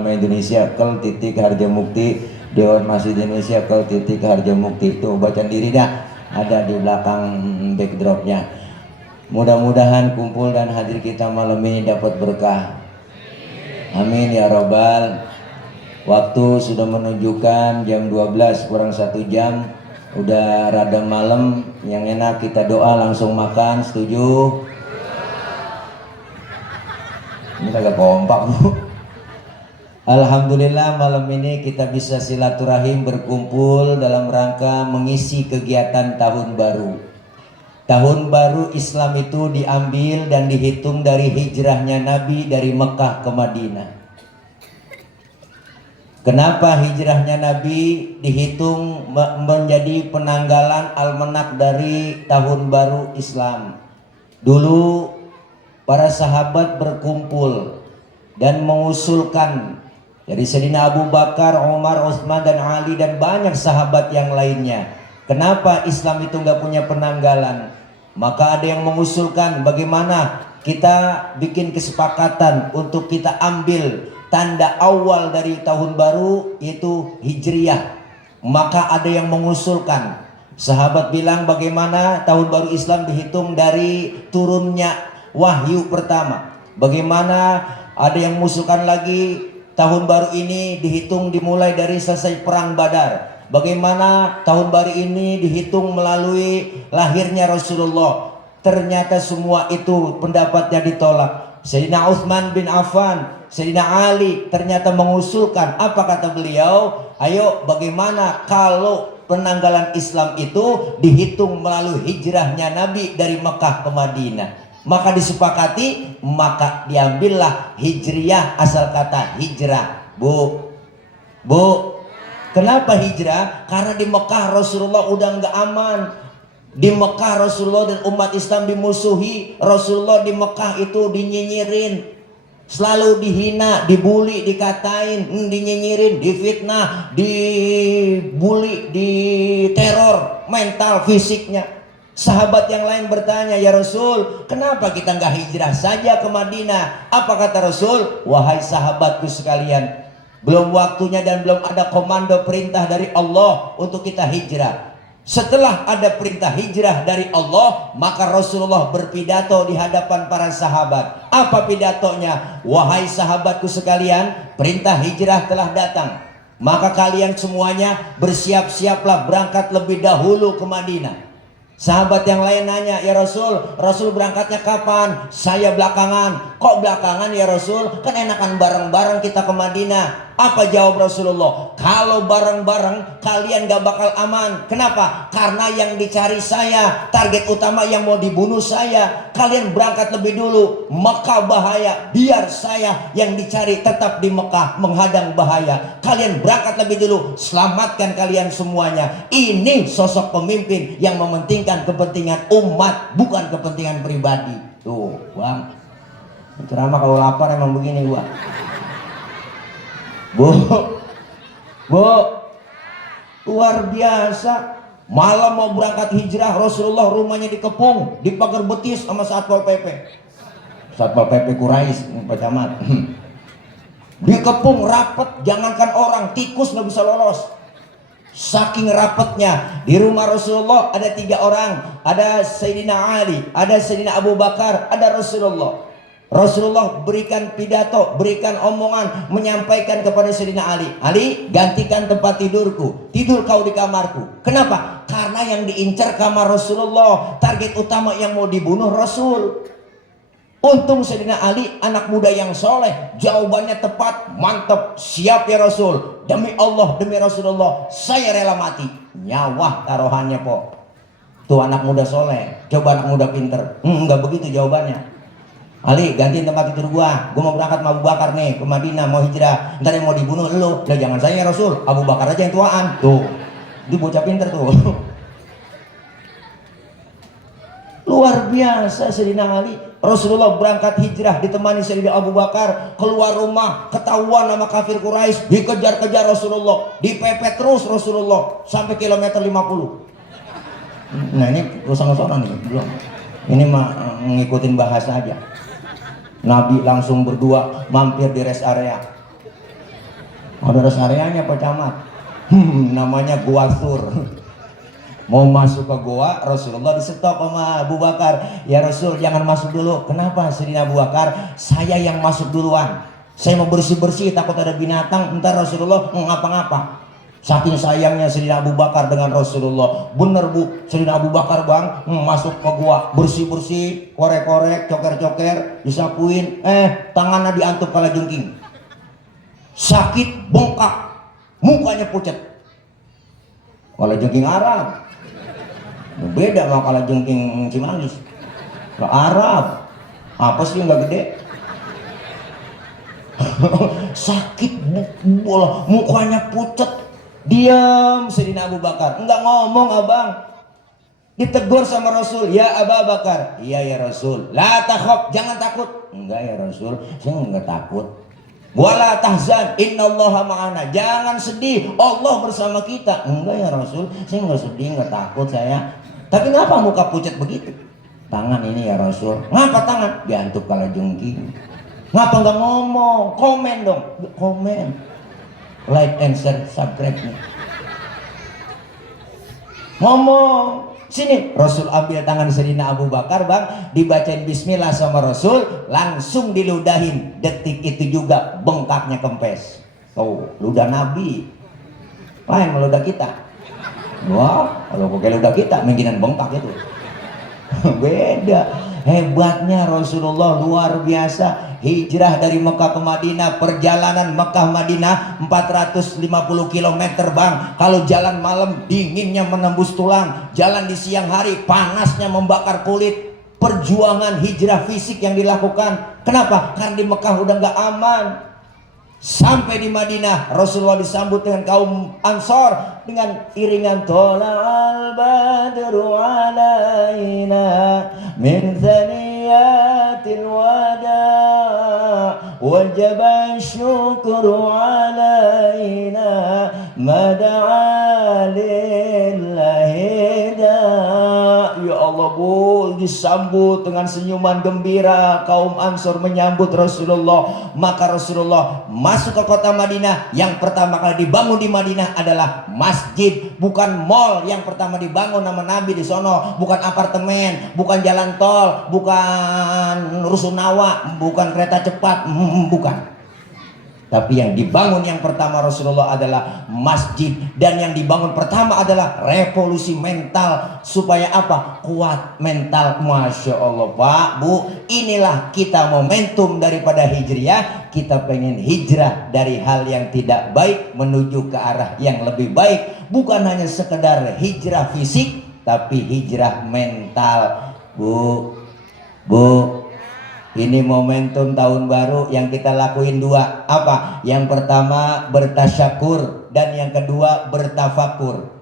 Indonesia kel titik Harjamukti, Dewan Masjid Indonesia kel titik Harjamukti. Itu bacaan diri dah, ada di belakang backdropnya. Mudah-mudahan kumpul dan hadir kita malam ini dapat berkah. Amin ya robbal. Waktu sudah menunjukkan jam 12 kurang 1 jam. Udah rada malam, yang enak kita doa langsung makan. Setuju? Ini agak kompak bu. Alhamdulillah malam ini kita bisa silaturahim berkumpul dalam rangka mengisi kegiatan tahun baru. Tahun baru Islam itu diambil dan dihitung dari hijrahnya Nabi dari Mekah ke Madinah. Kenapa hijrahnya Nabi dihitung menjadi penanggalan almanak dari tahun baru Islam? Dulu para sahabat berkumpul dan mengusulkan dari Sayyidina Abu Bakar, Umar, Utsman dan Ali dan banyak sahabat yang lainnya. Kenapa Islam itu nggak punya penanggalan? Maka ada yang mengusulkan bagaimana kita bikin kesepakatan untuk kita ambil tanda awal dari tahun baru yaitu Hijriyah. Maka ada yang mengusulkan, sahabat bilang bagaimana tahun baru Islam dihitung dari turunnya wahyu pertama. Bagaimana ada yang mengusulkan lagi tahun baru ini dihitung dimulai dari selesai perang Badar. Bagaimana tahun baru ini dihitung melalui lahirnya Rasulullah. Ternyata semua itu pendapatnya ditolak. Sayyidina Utsman bin Affan, Sayyidina Ali ternyata mengusulkan, apa kata beliau? Ayo bagaimana kalau penanggalan Islam itu dihitung melalui hijrahnya Nabi dari Mekah ke Madinah. Maka disepakati, maka diambillah Hijriyah, asal kata hijrah. Bu, kenapa hijrah? Karena di Mekah Rasulullah udah nggak aman. Di Mekah Rasulullah dan umat Islam dimusuhi. Rasulullah di Mekah itu dinyinyirin, selalu dihina, dibully, dikatain, dinyinyirin, difitnah, dibully, diteror mental, fisiknya. Sahabat yang lain bertanya, ya Rasul, kenapa kita nggak hijrah saja ke Madinah? Apa kata Rasul? Wahai sahabatku sekalian, belum waktunya dan belum ada komando perintah dari Allah untuk kita hijrah. Setelah ada perintah hijrah dari Allah, maka Rasulullah berpidato di hadapan para sahabat. Apa pidatonya? Wahai sahabatku sekalian, perintah hijrah telah datang. Maka kalian semuanya bersiap-siaplah berangkat lebih dahulu ke Madinah. Sahabat yang lain nanya, ya Rasul, Rasul berangkatnya kapan? Saya belakangan. Kok belakangan ya Rasul? Kan enakan bareng-bareng kita ke Madinah. Apa jawab Rasulullah? Kalau bareng-bareng kalian gak bakal aman. Kenapa? Karena yang dicari saya, target utama yang mau dibunuh saya. Kalian berangkat lebih dulu. Mekah bahaya, biar saya yang dicari tetap di Mekah menghadang bahaya. Kalian berangkat lebih dulu, selamatkan kalian semuanya. Ini sosok pemimpin yang mementingkan kepentingan umat, bukan kepentingan pribadi. Tuh bang, ceramah kalau lapar emang begini gua. Bu, luar biasa. Malam mau berangkat hijrah, Rasulullah rumahnya dikepung, dipagar betis sama Satpol PP. Satpol PP Quraisy, Pak Camat. Dikepung rapet, jangankan orang, tikus nggak bisa lolos. Saking rapetnya. Di rumah Rasulullah ada 3 orang, ada Sayyidina Ali, ada Sayyidina Abu Bakar, ada Rasulullah. Rasulullah berikan pidato, berikan omongan, menyampaikan kepada Sayyidina Ali, Ali, gantikan tempat tidurku, tidur kau di kamarku. Kenapa? Karena yang diincar kamar Rasulullah, target utama yang mau dibunuh Rasul. Untung Sayyidina Ali anak muda yang soleh, jawabannya tepat, mantap, siap ya Rasul, demi Allah, demi Rasulullah, saya rela mati. Nyawa taruhannya po. Tuh anak muda soleh, coba anak muda pinter, enggak begitu jawabannya. Ali, gantiin tempat tidur gua mau berangkat sama Abu Bakar nih ke Madinah, mau hijrah, ntar yang mau dibunuh lu. Lah jangan saya ya Rasul, Abu Bakar aja yang tuaan. Tuh, dia bocah pinter tuh. Luar biasa Sayyidina Ali. Rasulullah berangkat hijrah ditemani Sayyidina Abu Bakar, keluar rumah ketahuan sama kafir Quraisy, dikejar-kejar Rasulullah, dipepet terus Rasulullah sampai kilometer 50. Nah ini rusang-rusang nih belum. Ini mah ngikutin bahasa aja. Nabi langsung berdua mampir di rest area. Ada rest areanya Pak Camat. Namanya Gua Sur. Mau masuk ke goa, Rasulullah disetop sama Abu Bakar. Ya Rasul, jangan masuk dulu. Kenapa Sayyidina Abu Bakar? Saya yang masuk duluan. Saya mau bersih-bersih, takut ada binatang. Ntar Rasulullah ngapa-ngapa. Saking sayangnya Sayyidina Abu Bakar dengan Rasulullah. Bener Bu, Sayyidina Abu Bakar bang masuk ke gua, bersih-bersih, korek-korek, coker-coker, disapuin. Tangannya diantuk kalajengking. Sakit, bengkak, mukanya pucat. Kalajengking Arab. Beda sama kalajengking Cimanggis. Kalau Arab, apa sih nggak gede? Sakit bola, mukanya pucat. Diam Sayyidina Abu Bakar, enggak ngomong abang. Ditegur sama Rasul, ya Abu Bakar. Iya ya Rasul. La takhaf, jangan takut. Enggak ya Rasul, saya enggak takut. Wala tahzan, innallaha ma'ana. Jangan sedih, Allah bersama kita. Enggak ya Rasul, saya enggak sedih, enggak takut saya. Tapi kenapa muka pucat begitu? Tangan ini ya Rasul. Ngapa tangan? Diantuk kalajengking. Ngapa enggak ngomong? Komen dong. Komen. Like and share, subscribe nih. Ngomong. Sini, Rasul ambil tangan Sayyidina Abu Bakar bang, dibacain bismillah sama Rasul, langsung diludahin. Detik itu juga bengkaknya kempes. Oh, ludah Nabi. Lain meludah kita. Wah, kalau pakai ludah kita, mungkinan bengkak itu. Beda. Hebatnya Rasulullah luar biasa. Hijrah dari Mekah ke Madinah, perjalanan Mekah Madinah 450 km bang. Kalau jalan malam dinginnya menembus tulang, jalan di siang hari panasnya membakar kulit. Perjuangan hijrah fisik yang dilakukan. Kenapa? Karena di Mekah udah nggak aman. Sampai di Madinah Rasulullah disambut dengan kaum Ansor dengan iringan tola'al badru alaina min thaniyatil wada' wajaba syukru alaina mada'a lillahi da'. Ya Allah Bu, disambut dengan senyuman gembira kaum Ansor menyambut Rasulullah. Maka Rasulullah masuk ke kota Madinah. Yang pertama kali dibangun di Madinah adalah masjid, bukan mall. Yang pertama dibangun nama Nabi di sono, bukan apartemen, bukan jalan tol, bukan rusunawa, bukan kereta cepat, bukan. Tapi yang dibangun yang pertama Rasulullah adalah masjid. Dan yang dibangun pertama adalah revolusi mental. Supaya apa? Kuat mental. Masya Allah Pak, Bu. Inilah kita momentum daripada hijriah. Kita pengen hijrah dari hal yang tidak baik menuju ke arah yang lebih baik. Bukan hanya sekedar hijrah fisik, tapi hijrah mental. Bu, ini momentum tahun baru yang kita lakuin dua. Apa? Yang pertama bertasyakur, dan yang kedua bertafakur.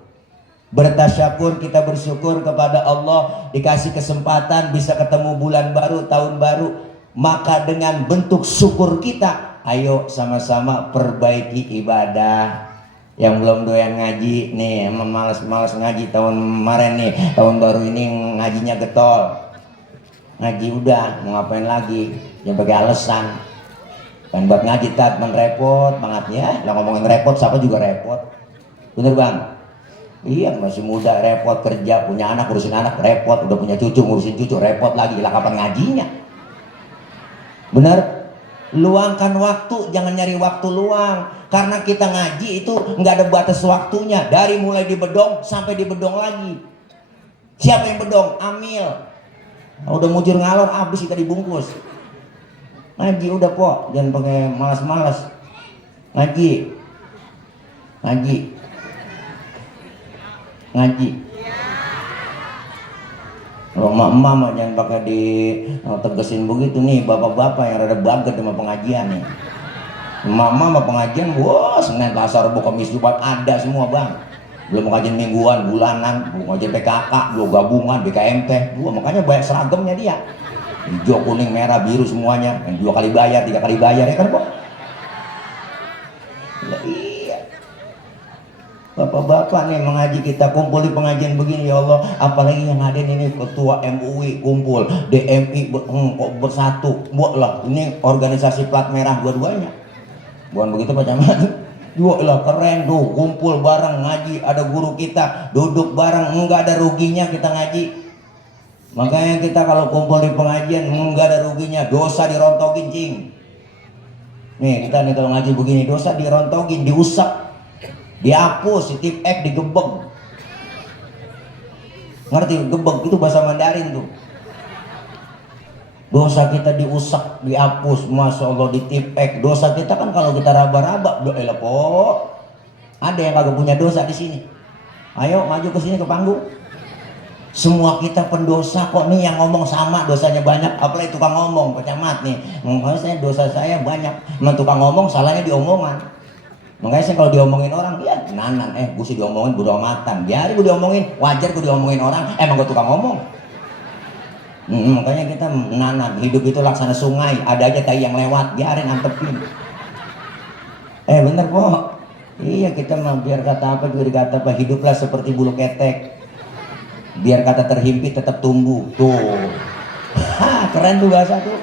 Bertasyakur, kita bersyukur kepada Allah dikasih kesempatan bisa ketemu bulan baru, tahun baru. Maka dengan bentuk syukur kita, ayo sama-sama perbaiki ibadah. Yang belum doyan ngaji nih, malas ngaji tahun kemarin nih, tahun baru ini ngajinya getol. Ngaji udah, mau ngapain lagi? Jangan pakai alasan. Kan buat ngaji tat, repot banget ya. Lah ngomongin repot, siapa juga repot. Bener bang? Iya, masih muda repot kerja, punya anak ngurusin anak repot, udah punya cucu ngurusin cucu repot lagi. Lah kapan ngajinya? Bener? Luangkan waktu, jangan nyari waktu luang. Karena kita ngaji itu nggak ada batas waktunya. Dari mulai di bedong sampai di bedong lagi. Siapa yang bedong? Amil. Udah mujur ngalor habis kita dibungkus. Ngaji udah po, jangan pakai malas-malas. Ngaji. Kalau emak-emak jangan pakai tegesin begitu nih, bapak-bapak yang rada baget sama pengajian nih. Emak-emak sama pengajian, wah Senin, Selasa, Rabu, Kamis, Jumat ada semua bang. Belum kajian mingguan, bulanan, belum kajian PKK, belum gabungan, BKMT. Makanya banyak seragamnya dia. Hijau, kuning, merah, biru semuanya. Yang 2 kali bayar, 3 kali bayar, ya kan Pak? Nah, iya. Bapak-bapak nih mengaji, kita kumpul di pengajian begini ya Allah. Apalagi yang ada ini ketua MUI kumpul, DMI kok bersatu. Buat lah, ini organisasi plat merah dua-duanya. Bukan begitu Pak Camat? Lah keren tuh, kumpul bareng ngaji, ada guru kita, duduk bareng, enggak ada ruginya kita ngaji. Makanya kita kalau kumpul di pengajian enggak ada ruginya, dosa dirontokin cing. Nih kita nih kalau ngaji begini, dosa dirontokin, diusap, dihapus, tip X digebek. Ngerti gebek itu bahasa Mandarin tuh. Dosa kita diusap, dihapus, masya Allah, ditipek. Dosa kita kan kalau kita raba-raba, ada yang kagak punya dosa di sini. Ayo maju ke sini ke panggung. Semua kita pendosa kok nih, yang ngomong sama dosanya banyak, apalagi tukang ngomong, pecamat nih. Makanya dosa saya banyak. Emang tukang ngomong salahnya di omongan. Makanya saya kalau diomongin orang, ya nanan, gue sih diomongin bodo amatan. Biarin gue diomongin, wajar gue diomongin orang. Emang gue tukang ngomong. Makanya kita menanam, hidup itu laksana sungai, ada aja tai yang lewat, biarin antepin. Bener kok. Iya, kita mah biar kata apa juga dikata apa, hiduplah seperti bulu ketek, biar kata terhimpit tetap tumbuh. Tuh, keren tuh bahasa tuh.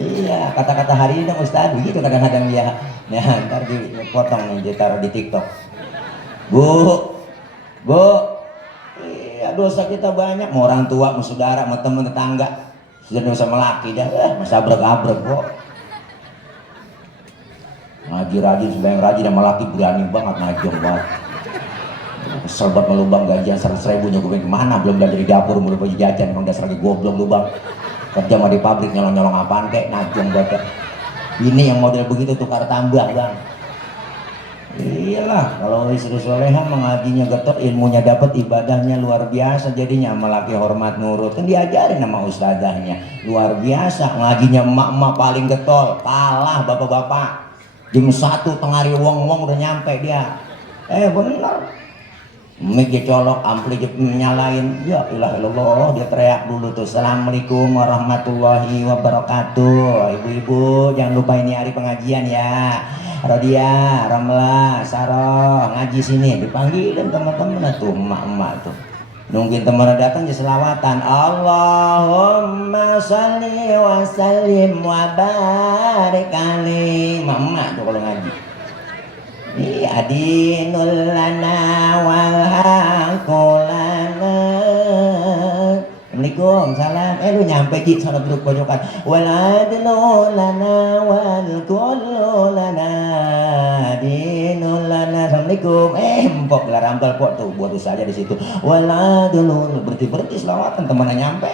Iya, kata-kata hari ini dong Ustaz, begitu kadang-kadang ya. Nah, ntar dipotong nih, ditaruh di TikTok. Bu, dosa kita banyak, mau orang tua, mau saudara, mau teman tetangga, sudah dosa melaki dah, masa abrek-abrek kok. Ngaji rajin, sembahyang rajin, sama laki berani banget, najong banget. Kesel banget ngelubang gajian 100.000 nyokupin kemana, belum belajar di dapur, mulai baju jajan, emang dasar lagi goblok lubang. Kerja mah di pabrik nyolong-nyolong apaan kek, najong banget. Ini yang model begitu tukar tambah bang. Iyalah, kalau istri soleha mengajinya getok, ilmunya dapat, ibadahnya luar biasa, jadinya sama laki hormat nurut, kan diajarin sama ustazahnya, luar biasa. Ngajinya emak-emak paling getol, kalah bapak-bapak. Jam 1 tengah hari wong-wong udah nyampe dia. Bener, mic dicolok, ampli nyalain, ya ilah ilallah, dia teriak dulu tuh, assalamualaikum warahmatullahi wabarakatuh. Ibu-ibu jangan lupa ini hari pengajian ya. Rodia, Ramla, Saroh, ngaji sini, dipanggilin teman-teman tuh, emak-emak tuh. Nungguin teman datang ya selawatan. Allahumma sholli wa sallim wa barik alaihi. Emak tuh kalau ngaji. Adinul lana wal haqqulana. Assalamualaikum, salam. Lu nyampe Ji, sana duduk pojokan. Waladnu lana wal kullu lana dinul lana. Assalamualaikum. Empok gelar ampal pok tuh, buat usaha aja di situ. Waladnu, berhenti selawatan, temannya nyampe.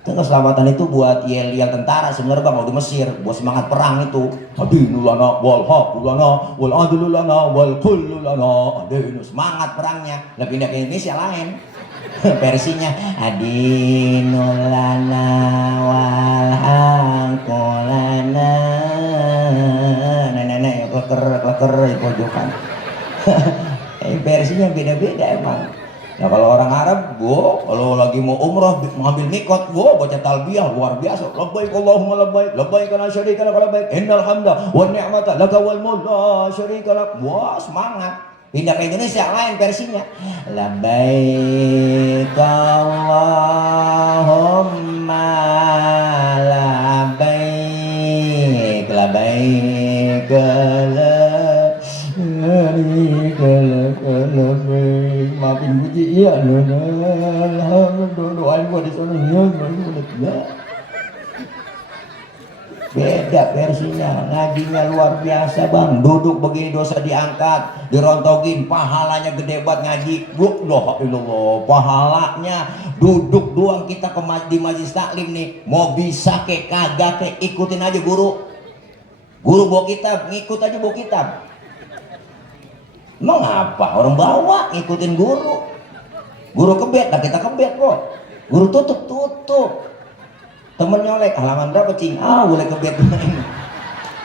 Terus selawatan itu buat yel-yel tentara sebenarnya bang, di Mesir, buat semangat perang itu. Adinul lana wal haqqulana wal adlu lana wal kullu lana. Adinu, semangat perangnya. Lah pindah ke Indonesia lain. Versinya adinul lana wal haqqulana. Nenek-nenek yang kleker di pojokan. Versinya beda-beda emang. Nah kalau orang Arab, kalau lagi mau umroh mengambil mikot, baca talbiyah luar biasa. Labbaik Allahumma labbaik, labbaik la syarika lak labbaik, innal hamda wan ni'mata laka wal mulk la syarika lak. Semangat. Pindah ke Indonesia lain versinya. Labbaik Allahumma labbaik, labbaik la syarika lak. Maafin puji, iya, doain gua di sana, beda versinya, ngajinya luar biasa bang. Duduk begini dosa diangkat, dirontokin, pahalanya gede banget ngaji. Ilallah, pahalanya duduk doang kita di majelis taklim nih. Mau bisa ke kagak ke, ikutin aja guru bawa kitab, ngikut aja bawa kitab. Emang apa? Orang bawa ngikutin guru kebet, nah kita kebet kok. Guru tutup. Temen nyolek, halaman berapa cing? Boleh kebet.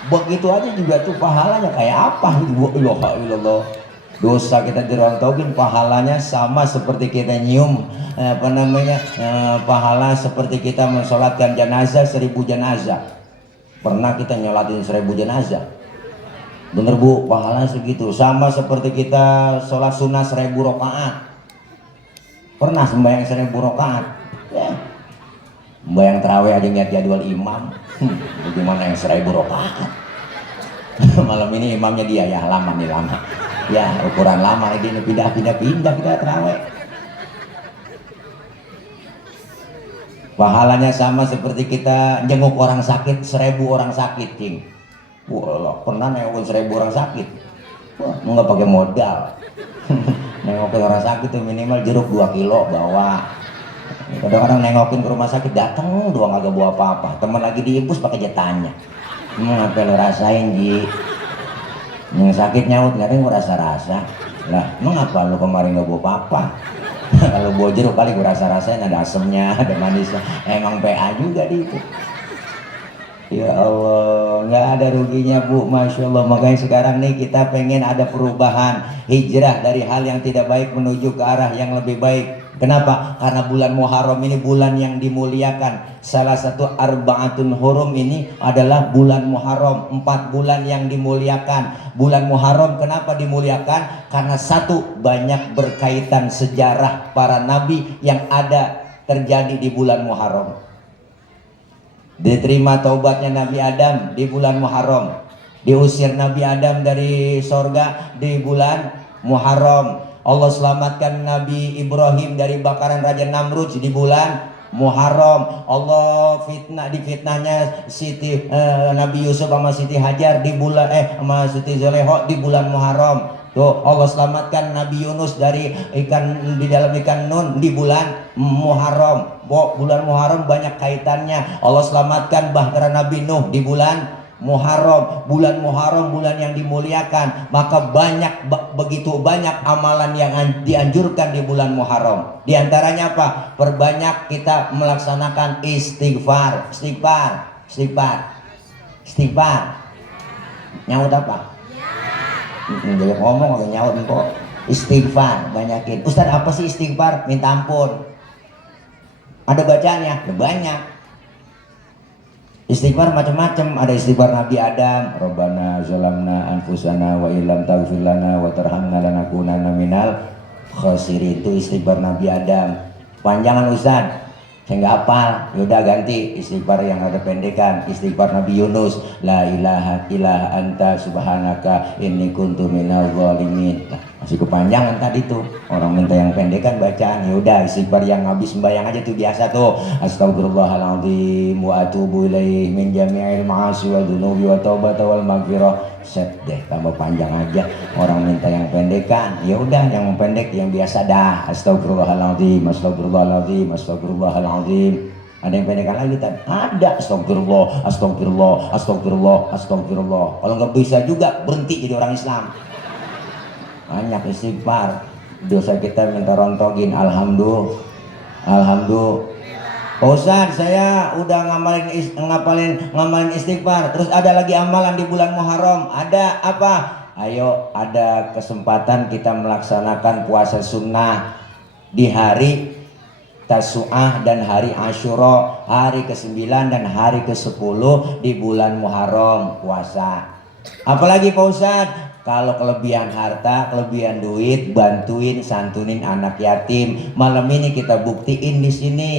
Begitu aja juga tuh pahalanya kayak apa? Ilallah. Dosa kita dirontokin, pahalanya sama seperti kita nyium pahala seperti kita mensolatkan jenazah 1000 jenazah. Pernah kita nyolatin 1000 jenazah? Bener bu, pahalanya segitu. Sama seperti kita sholat sunnah 1000 rakaat. Pernah sembahyang 1000 rakaat? Ya. Sembahyang terawih aja lihat jadwal imam. Bagaimana yang 1000 rakaat? Malam ini imamnya dia, ya lama nih lama. Ya ukuran lama lagi ini pindah kita terawih. Pahalanya sama seperti kita jenguk orang sakit, 1000 orang sakit, Cing. Wah, pernah nengokin 1000 orang sakit. Wah, nggak pakai modal. Nengokin orang sakit tuh minimal jeruk 2 kilo bawa. Kadang-kadang nengokin ke rumah sakit datang doang agak bawa apa-apa. Teman lagi diimpus pakai jetanya. Apa lo rasain, Ji? Yang sakit nyaut nggak ada yang rasa-rasa. Lah, emang apa lo kemarin nggak bawa apa-apa? Kalau bawa jeruk kali gue rasa-rasain ada asemnya, ada manisnya. Emang PA juga di itu. Ya Allah, nggak ada ruginya Bu, Masya Allah. Makanya sekarang nih kita pengen ada perubahan, hijrah dari hal yang tidak baik menuju ke arah yang lebih baik. Kenapa? Karena bulan Muharram ini bulan yang dimuliakan. Salah satu arba'atun hurum ini adalah bulan Muharram, 4 bulan yang dimuliakan. Bulan Muharram kenapa dimuliakan? Karena satu, banyak berkaitan sejarah para nabi yang ada terjadi di bulan Muharram. Diterima taubatnya Nabi Adam di bulan Muharram, diusir Nabi Adam dari sorga di bulan Muharram, Allah selamatkan Nabi Ibrahim dari bakaran Raja Namrud di bulan Muharram, Allah difitnahnya Nabi Yusuf sama Siti Hajar di bulan sama Siti Zoleho di bulan Muharram. Tuh, Allah selamatkan Nabi Yunus dari ikan di dalam ikan nun di bulan Muharram. Bulan Muharram banyak kaitannya. Allah selamatkan bahtera Nabi Nuh di bulan Muharram. Bulan Muharram bulan yang dimuliakan. Maka begitu banyak amalan yang dianjurkan di bulan Muharram. Di antaranya apa? Perbanyak kita melaksanakan istighfar. Nyaut apa? Jadi ngomong agak nyaut kok. Istighfar banyakin. Ustaz, apa sih istighfar? Minta ampun. Ada bacaannya? Banyak. Istighfar macam-macam. Ada istighfar Nabi Adam, Rabbana zalamna anfusana wa illam taghfir lana wa tarhamna lanakunanna minal khasirin. Itu istighfar Nabi Adam. Panjangan Ustaz, saya nggak hafal. Yaudah ganti istighfar yang ada pendekan. Istighfar Nabi Yunus, la ilaha illa anta subhanaka inni kuntu minadz zalimin. Masih kepanjangan tadi tuh. Orang minta yang pendekan bacaan. Yaudah istighfar yang habis sembahyang aja tuh biasa tuh. Astagfirullahaladzim wa atubu ilaih min jami'il ma'asi wa dzunubi wa taubata wal maghfirah. Set deh, tambah panjang aja. Orang minta yang pendekan, ya udah yang pendek yang biasa dah. Astagfirullahaladzim, astagfirullahaladzim, astagfirullahaladzim. Ada yang pendekan lagi kan? Ada. Astagfirullah, astagfirullah, astagfirullah, astagfirullah. Kalau nggak bisa juga berhenti jadi orang Islam. Banyak istighfar. Dosa kita minta rontogin. Alhamdulillah. Pak Ustadz, saya udah ngamalin istighfar. Terus ada lagi amalan di bulan Muharram. Ada apa? Ayo, ada kesempatan kita melaksanakan puasa sunnah di hari Tasu'ah dan hari Asyura, hari ke-9 dan hari ke-10 di bulan Muharram puasa. Apalagi Pak Ustadz, kalau kelebihan harta, kelebihan duit, bantuin santunin anak yatim. Malam ini kita buktiin di sini.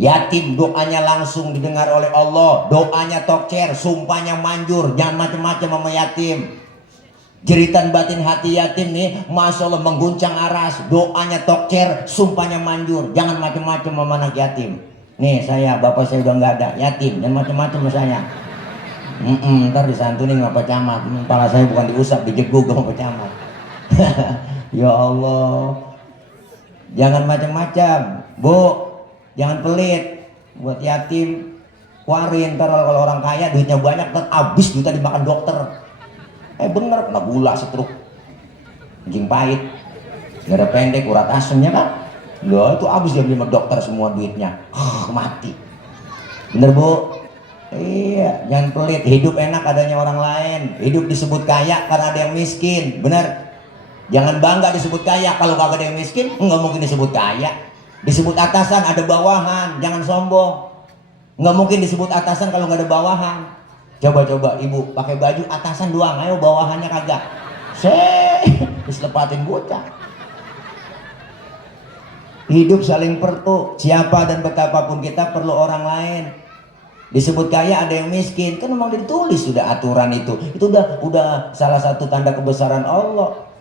Yatim doanya langsung didengar oleh Allah, doanya tokcer, sumpahnya manjur. Jangan macam-macam sama yatim. Jeritan batin hati yatim nih, Masya Allah mengguncang aras. Doanya tokcer, sumpahnya manjur. Jangan macam-macam sama anak yatim. Nih saya, bapak saya udah nggak ada, yatim. Jangan macam-macam sama saya. Ntar disantunin sama Pak Camat. Kepala saya bukan diusap, dijeguk sama Pak Camat. Ya Allah, jangan macam-macam, Bu. Jangan pelit buat yatim. Keluarin, ntar kalau orang kaya duitnya banyak ntar habis duitnya dimakan dokter. Bener, kena gula, stroke, anjing pahit, gara pendek, urat asemnya kan. Loh itu habis dia beli sama dokter semua duitnya. Mati. Bener Bu? Iya, jangan pelit. Hidup enak adanya orang lain. Hidup disebut kaya karena ada yang miskin. Bener. Jangan bangga disebut kaya. Kalau kagak ada yang miskin nggak mungkin disebut kaya. Disebut atasan ada bawahan, jangan sombong. Nggak mungkin disebut atasan kalau nggak ada bawahan. Coba ibu pakai baju atasan doang, ayo bawahannya kagak. Diselepatin bocah. Hidup saling perlu. Siapa dan betapapun kita perlu orang lain. Disebut kaya ada yang miskin, kan memang ditulis sudah aturan itu udah salah satu tanda kebesaran Allah.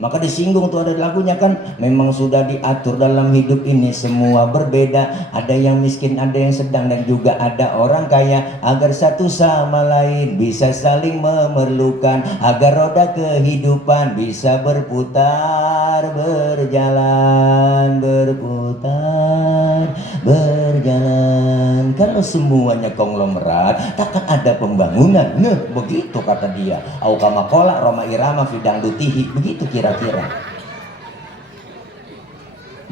Maka disinggung tuh ada lagunya kan, memang sudah diatur dalam hidup ini semua berbeda, ada yang miskin, ada yang sedang, dan juga ada orang kaya, agar satu sama lain bisa saling memerlukan, agar roda kehidupan bisa berputar, berjalan, berputar, berjalan. Kalau semuanya konglomerat, takkan ada pembangunan. Nah, begitu kata dia. Au kama qala Roma Irama fidang dutihi, begitu kira-kira.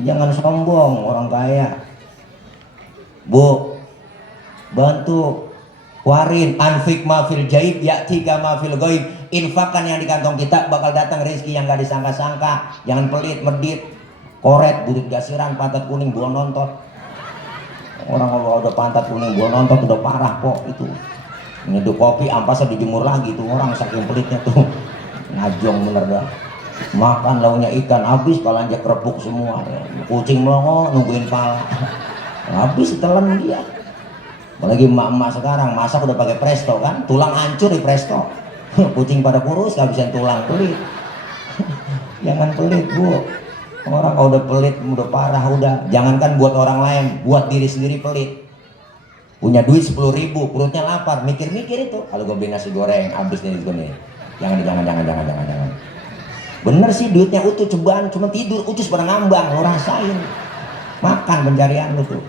Jangan sombong orang kaya. Bu, bantu warin, anfik ma fil jaib ya'ti kama fil ghaib. Infakkan yang di kantong kita, bakal datang rezeki yang gak disangka-sangka. Jangan pelit, medit, koret, burit gasiran, pantat kuning, buah nontot. Orang kalau udah pantat kuning, buah nontot udah parah kok itu. Nyeduh kopi ampasnya dijemur lagi tuh orang, saking pelitnya tuh. Ngajong bener dah. Makan launya ikan habis, palanya kerepuk semua. Kucing melongo nungguin pala. Habis telan dia. Apalagi emak-emak sekarang masak udah pakai presto kan, tulang hancur di presto. Kucing pada kurus kehabisan tulang, pelit. Jangan pelit bu. Orang kalau udah pelit udah parah udah. Jangankan buat orang lain, buat diri sendiri pelit. Punya duit 10.000, perutnya lapar, mikir-mikir itu. Kalau gue beli nasi goreng habis nih itu nih. Jangan. Bener sih duitnya utuh, cobaan cuma tidur utus pada ngambang, lo rasain. Makan pencarian lo tuh.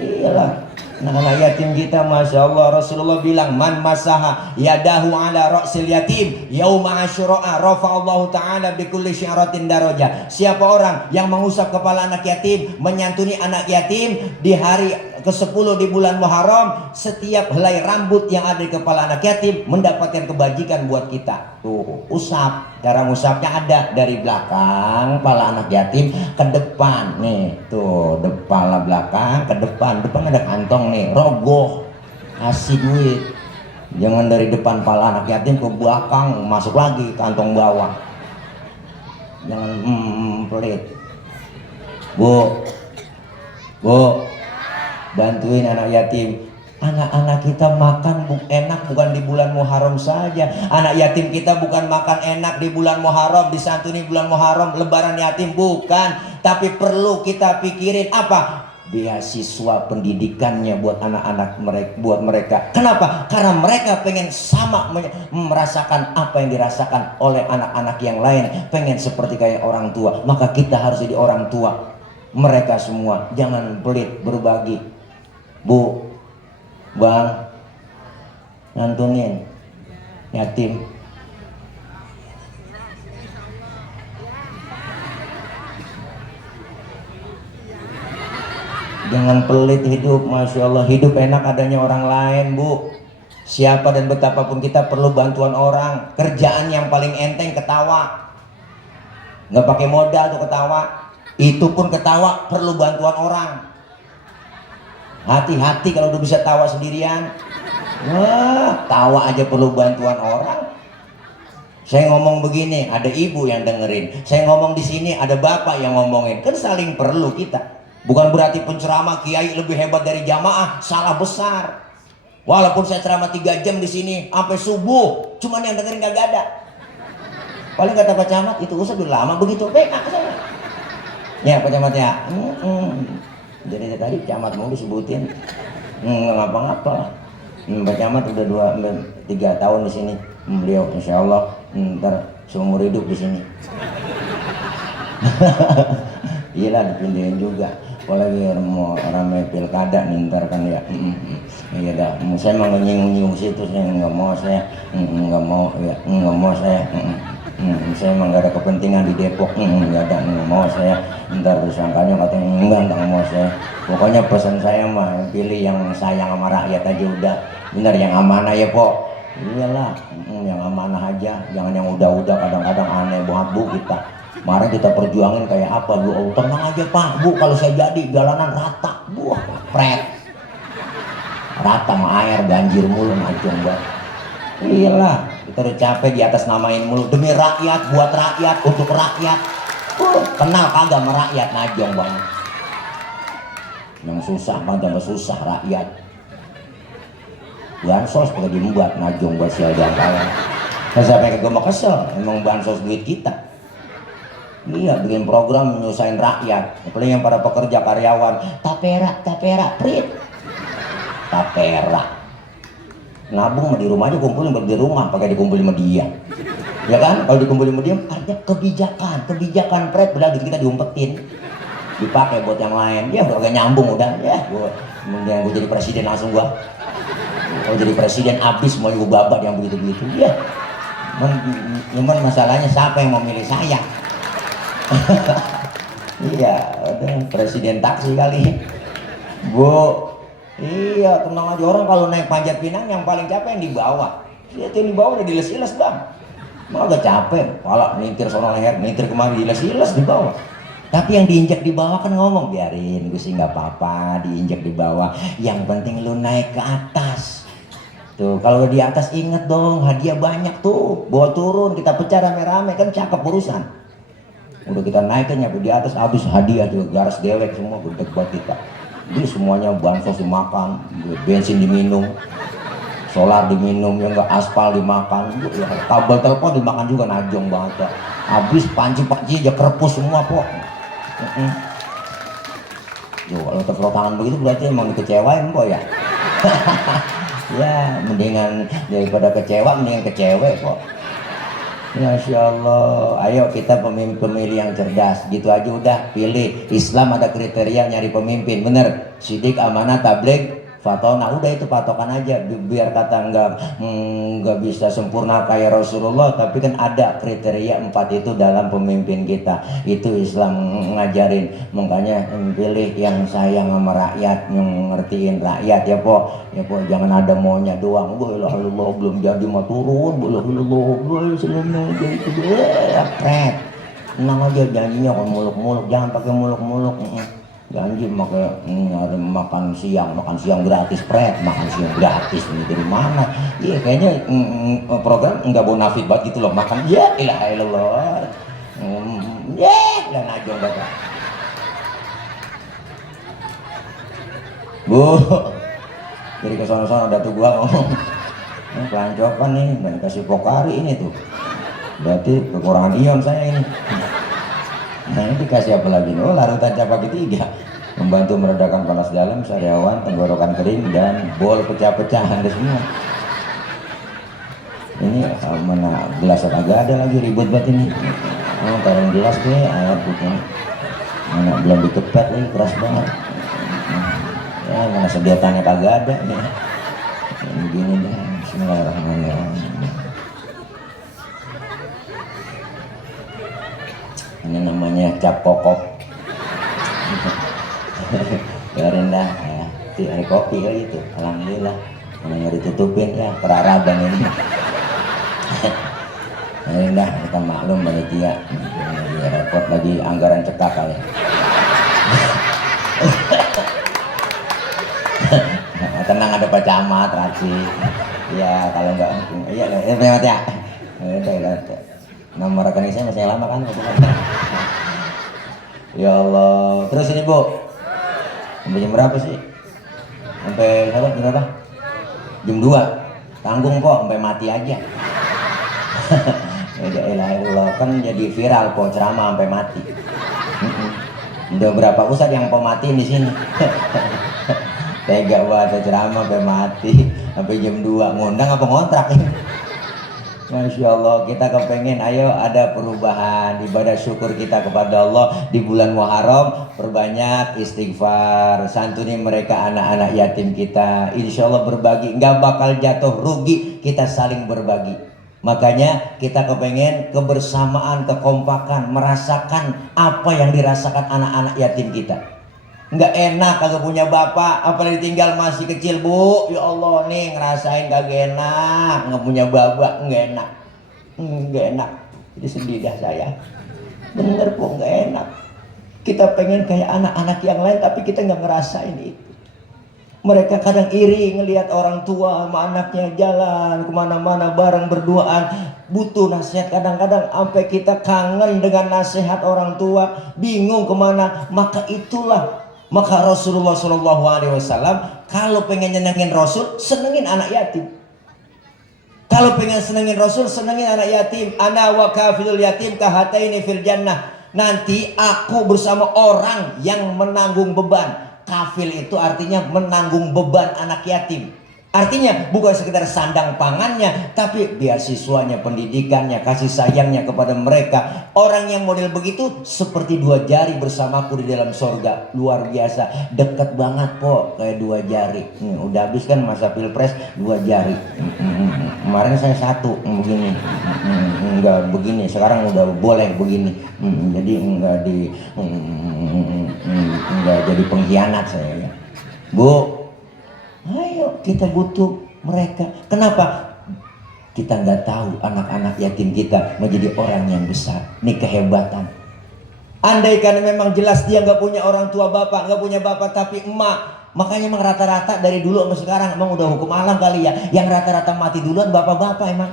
Iyalah. Anak yatim kita, masya Allah, Rasulullah bilang, man masaha yadahu ala ra'sil yatim yauma asyura'a rafa'allahu ta'ala bikulli syaratin daraja. Siapa orang yang mengusap kepala anak yatim, menyantuni anak yatim di hari ke-10 di bulan Muharram, setiap helai rambut yang ada di kepala anak yatim mendapatkan kebajikan buat kita. Tuh, usap. Cara ngusapnya ada dari belakang kepala anak yatim ke depan nih. Tuh, kepala belakang ke depan. Depan ada kantong nih, rogoh. Kasih duit. Jangan dari depan kepala anak yatim ke belakang, masuk lagi kantong bawah. Jangan pelit. Bu, bantuin anak yatim. Anak-anak kita makan enak bukan di bulan Muharram saja. Anak yatim kita bukan makan enak di bulan Muharram, disantuni bulan Muharram, lebaran yatim, bukan. Tapi perlu kita pikirin apa? Beasiswa pendidikannya buat anak-anak mereka, buat mereka. Kenapa? Karena mereka pengen sama merasakan apa yang dirasakan oleh anak-anak yang lain, pengen seperti kayak orang tua. Maka kita harus jadi orang tua mereka semua. Jangan pelit berbagi. Bu, Bang, ngantunin yatim. Jangan pelit hidup, masya Allah. Hidup enak adanya orang lain, bu. Siapa dan betapapun kita perlu bantuan orang. Kerjaan yang paling enteng ketawa, nggak pakai modal tuh ketawa. Itu pun ketawa perlu bantuan orang. Hati-hati kalau udah bisa tawa sendirian. Wah, tawa aja perlu bantuan orang. Saya ngomong begini, ada ibu yang dengerin. Saya ngomong di sini, ada bapak yang ngomongin. Kan saling perlu kita. Bukan berarti penceramah kiai lebih hebat dari jamaah, salah besar. Walaupun saya ceramah 3 jam di sini sampai subuh, cuman yang dengerin gak ada. Paling kata Pak Camat, itu usah udah lama begitu. Ya Pak Camat ya. Jadi tadi camat mau disebutin nggak ngapa-ngapa. Pak Camat udah 3 tahun di sini. Beliau insya Allah ntar seumur hidup di sini. Iyalah dipindahin juga. Apalagi mau ramai pilkada nih ntar kan ya. Iya dah. Saya mau nyinggung situ, saya nggak mau, saya nggak mau ya, nggak mau saya. Saya emang gak ada kepentingan di Depok, nggak ada, nggak mau saya. Ntar tersangkanya katanya enggak mau saya. Pokoknya pesan saya mah pilih yang sayang sama rakyat aja udah. Bener yang amanah ya Pok. Iyalah, yang amanah aja, jangan yang udah-udah. Kadang-kadang aneh banget bu kita. Kemarin kita perjuangin kayak apa bu? Oh, tenang aja Pak Bu, kalau saya jadi jalanan rata, bu, pret, rata sama air, banjir mulu macam banget. Iyalah, kita udah capek di atas namain mulu demi rakyat, buat rakyat, untuk rakyat. Kenal kagak sama rakyat, najong banget. yang susah mah tambah susah rakyat. Bansos pakai diembat najong buat sial dan kawan. Kan sampai gue mau kesel, emang bansos duit kita. Iya, bikin program nyusahin rakyat, apalagi yang para pekerja karyawan. Tapera, prit. Tapera. Nabung di rumah aja, kumpulin di rumah, pakai dikumpulin sama dia. Ya kan? Kalau dikumpulin sama dia, artinya kebijakan pret, udah gitu kita diumpetin. Dipakai buat yang lain. Ya udah gak nyambung udah. Ya, gue jadi presiden langsung gua. Kalau jadi presiden abis mau ibu babat yang begitu-begitu. Ya. Cuman masalahnya siapa yang mau milih saya? Iya, udah presiden taksi kali. Bu, iya tenang aja, orang kalau naik Panjat Pinang yang paling capek yang di bawah. Lihat yang di bawah udah diles-iles bang. Malah agak capek, pala nyetir sono leher, nyetir kemari diles-iles di bawah. Tapi yang diinjak di bawah kan ngomong, biarin gue sih nggak apa-apa diinjak di bawah. Yang penting lu naik ke atas. Tuh, kalau di atas inget dong, hadiah banyak tuh. Bawa turun, kita pecah rame-rame kan cakep urusan. Udah kita naik kan nyampe di atas, habis hadiah juga garas dewek semua gede buat kita. Jadi semuanya bansos dimakan, bensin diminum, solar diminum, yang enggak aspal dimakan, kabel telepon dimakan juga najong banget. Habis panci-panci aja kerepus semua kok. Yo, kalau tepuk tangan begitu berarti emang dikecewain kok ya. Ya, mendingan daripada kecewa, mendingan kecewe kok. Masya Allah, ayo kita pemilih yang cerdas, gitu aja udah pilih. Islam ada kriteria nyari pemimpin, bener. Sidik, amanah, tabligh, fatona, udah itu patokan aja. Biar kata nggak bisa sempurna kayak Rasulullah, tapi kan ada kriteria 4 itu dalam pemimpin kita. Itu Islam ngajarin. Makanya pilih yang sayang sama rakyat, yang ngertiin rakyat ya po. Ya po, jangan ada maunya doang. Allah belum jadi mah turun. Allah pret. Tenang aja janjinya kok muluk-muluk, jangan pakai muluk-muluk. Janji makan siang gratis, pret, makan siang gratis ini dari mana? Iya kayaknya program nggak bonafit banget gitu loh, makan ya ilaha illallah. Ya najong bapak. Bu, jadi ke sono-sono ada tuh gua ngomong, pelancopan nih, dan kasih pokari ini tuh, berarti kekurangan ion saya ini. Nah ini dikasih apa lagi? Oh, larutan Capaki 3 membantu meredakan panas dalam, sariawan, tenggorokan kering, dan bol pecah-pecah ada semua. Ini mana gelas agak ada lagi ribut banget ini. Oh, taruh gelas deh, air putih. Mana belum dikepet lagi, keras banget. Ya, mana sediatannya kagak ada nih. Ini gini deh. Bismillahirrahmanirrahim. Ini namanya cap kokok. Biarin dah ya, air kopi ya gitu. Alhamdulillah namanya ditutupin ya, peraraban ini. Biarin dah, kita maklum panitia repot lagi anggaran cekak kali. Tenang, ada Pak Camat, Raci. Ya kalau enggak, iya lewat ya. Nomor rekening saya masih lama kan? Ya Allah. Terus ini Bu, sampai jam berapa sih? Sampai berapa? Jam 2. Tanggung kok sampai mati aja. Ya Allah, kan jadi viral kok ceramah sampai mati. Udah berapa ustadz yang mau mati di sini? Tega banget ceramah sampai mati, sampai jam 2. Ngundang apa ngontrak? Masya Allah, kita kepengen ayo ada perubahan ibadah syukur kita kepada Allah di bulan Muharram. Perbanyak istighfar, santuni mereka anak-anak yatim kita. Insya Allah berbagi, nggak bakal jatuh rugi, kita saling berbagi. Makanya kita kepengen kebersamaan, kekompakan, merasakan apa yang dirasakan anak-anak yatim kita. Nggak enak kagak punya bapak, apalagi tinggal masih kecil Bu. Ya Allah nih ngerasain kagak enak, nggak punya bapak, nggak enak, jadi sedih dah saya. Bener Bu, nggak enak. Kita pengen kayak anak-anak yang lain, tapi kita nggak ngerasain itu. Mereka kadang iri ngelihat orang tua sama anaknya jalan kemana-mana bareng berduaan, butuh nasihat. Kadang-kadang sampai kita kangen dengan nasihat orang tua, bingung kemana. Maka itulah Maka Rasulullah SAW kalau pengen nyenengin Rasul, senengin anak yatim. Kalau pengen senengin Rasul, senengin anak yatim. Ana wa kafilul yatim kahataini fil jannah. Nanti aku bersama orang yang menanggung beban. Kafil itu artinya menanggung beban anak yatim. Artinya bukan sekedar sandang pangannya, tapi beasiswanya, pendidikannya, kasih sayangnya kepada mereka. Orang yang model begitu seperti dua jari bersamaku di dalam sorga. Luar biasa, dekat banget po, kayak dua jari. Udah habis kan masa pilpres, dua jari. Kemarin saya satu begini, enggak begini. Sekarang udah boleh begini. Jadi enggak jadi pengkhianat saya ya. Bu, ayo kita butuh mereka. Kenapa? Kita nggak tahu anak-anak yatim kita menjadi orang yang besar. Ini kehebatan. Andai kan memang jelas dia nggak punya orang tua bapak, nggak punya bapak tapi emak. Makanya emang rata-rata dari dulu sampai sekarang emang udah hukum alam kali ya. Yang rata-rata mati duluan bapak-bapak emang.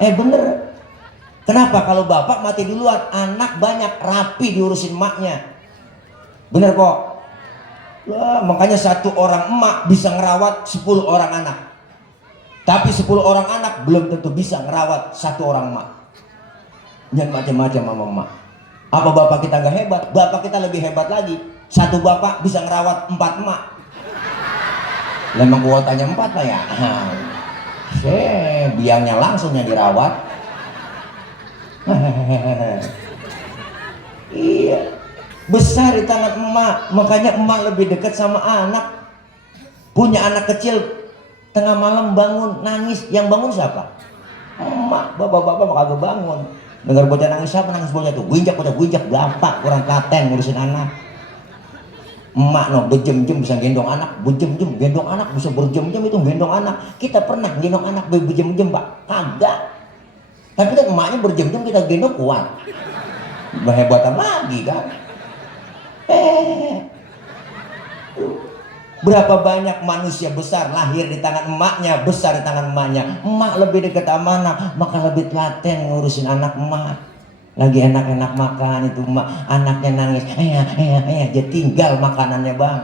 Bener. Kenapa? Kalau bapak mati duluan, anak banyak rapi diurusin emaknya. Bener kok. Wah, makanya satu orang emak bisa ngerawat 10 orang anak. Tapi 10 orang anak belum tentu bisa ngerawat satu orang emak. Jangan macam-macam sama emak. Apa bapak kita nggak hebat? Bapak kita lebih hebat lagi. Satu bapak bisa ngerawat 4 emak. Memang kuotanya 4 lah ya. Biangnya langsung yang dirawat. Iya. Besar di tangan emak, makanya emak lebih dekat sama anak. Punya anak kecil tengah malam bangun nangis, yang bangun siapa? Emak. Bapak-bapak kagak bangun. Dengar bocah nangis, siapa nangis bocah tuh? Gunjak bapak kurang telaten ngurusin anak. Emak no berjam-jam bisa gendong anak, berjam-jam gendong anak, bisa berjam-jam itu gendong anak. Kita pernah gendong anak berjam-jam pak? Kagak. Tapi kan emaknya berjam-jam kita gendong kuat. Berhebatan lagi kan. Berapa banyak manusia besar lahir di tangan emaknya, besar di tangan emaknya. Emak lebih dekat sama anak, maka lebih telaten ngurusin anak emak. Lagi enak-enak makan itu emak, anaknya nangis, dia tinggal makanannya bang.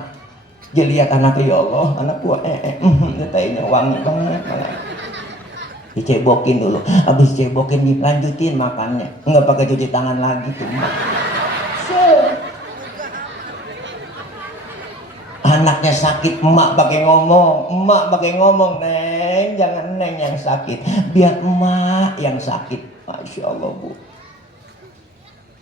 Dia lihat anaknya, ya Allah, anak gua ini wangi banget. Dicebokin dulu, habis cebokin dilanjutin makannya, nggak pakai cuci tangan lagi tuh emak. Anaknya sakit, emak pakai ngomong, neng jangan neng yang sakit, biar emak yang sakit. Masya Allah bu,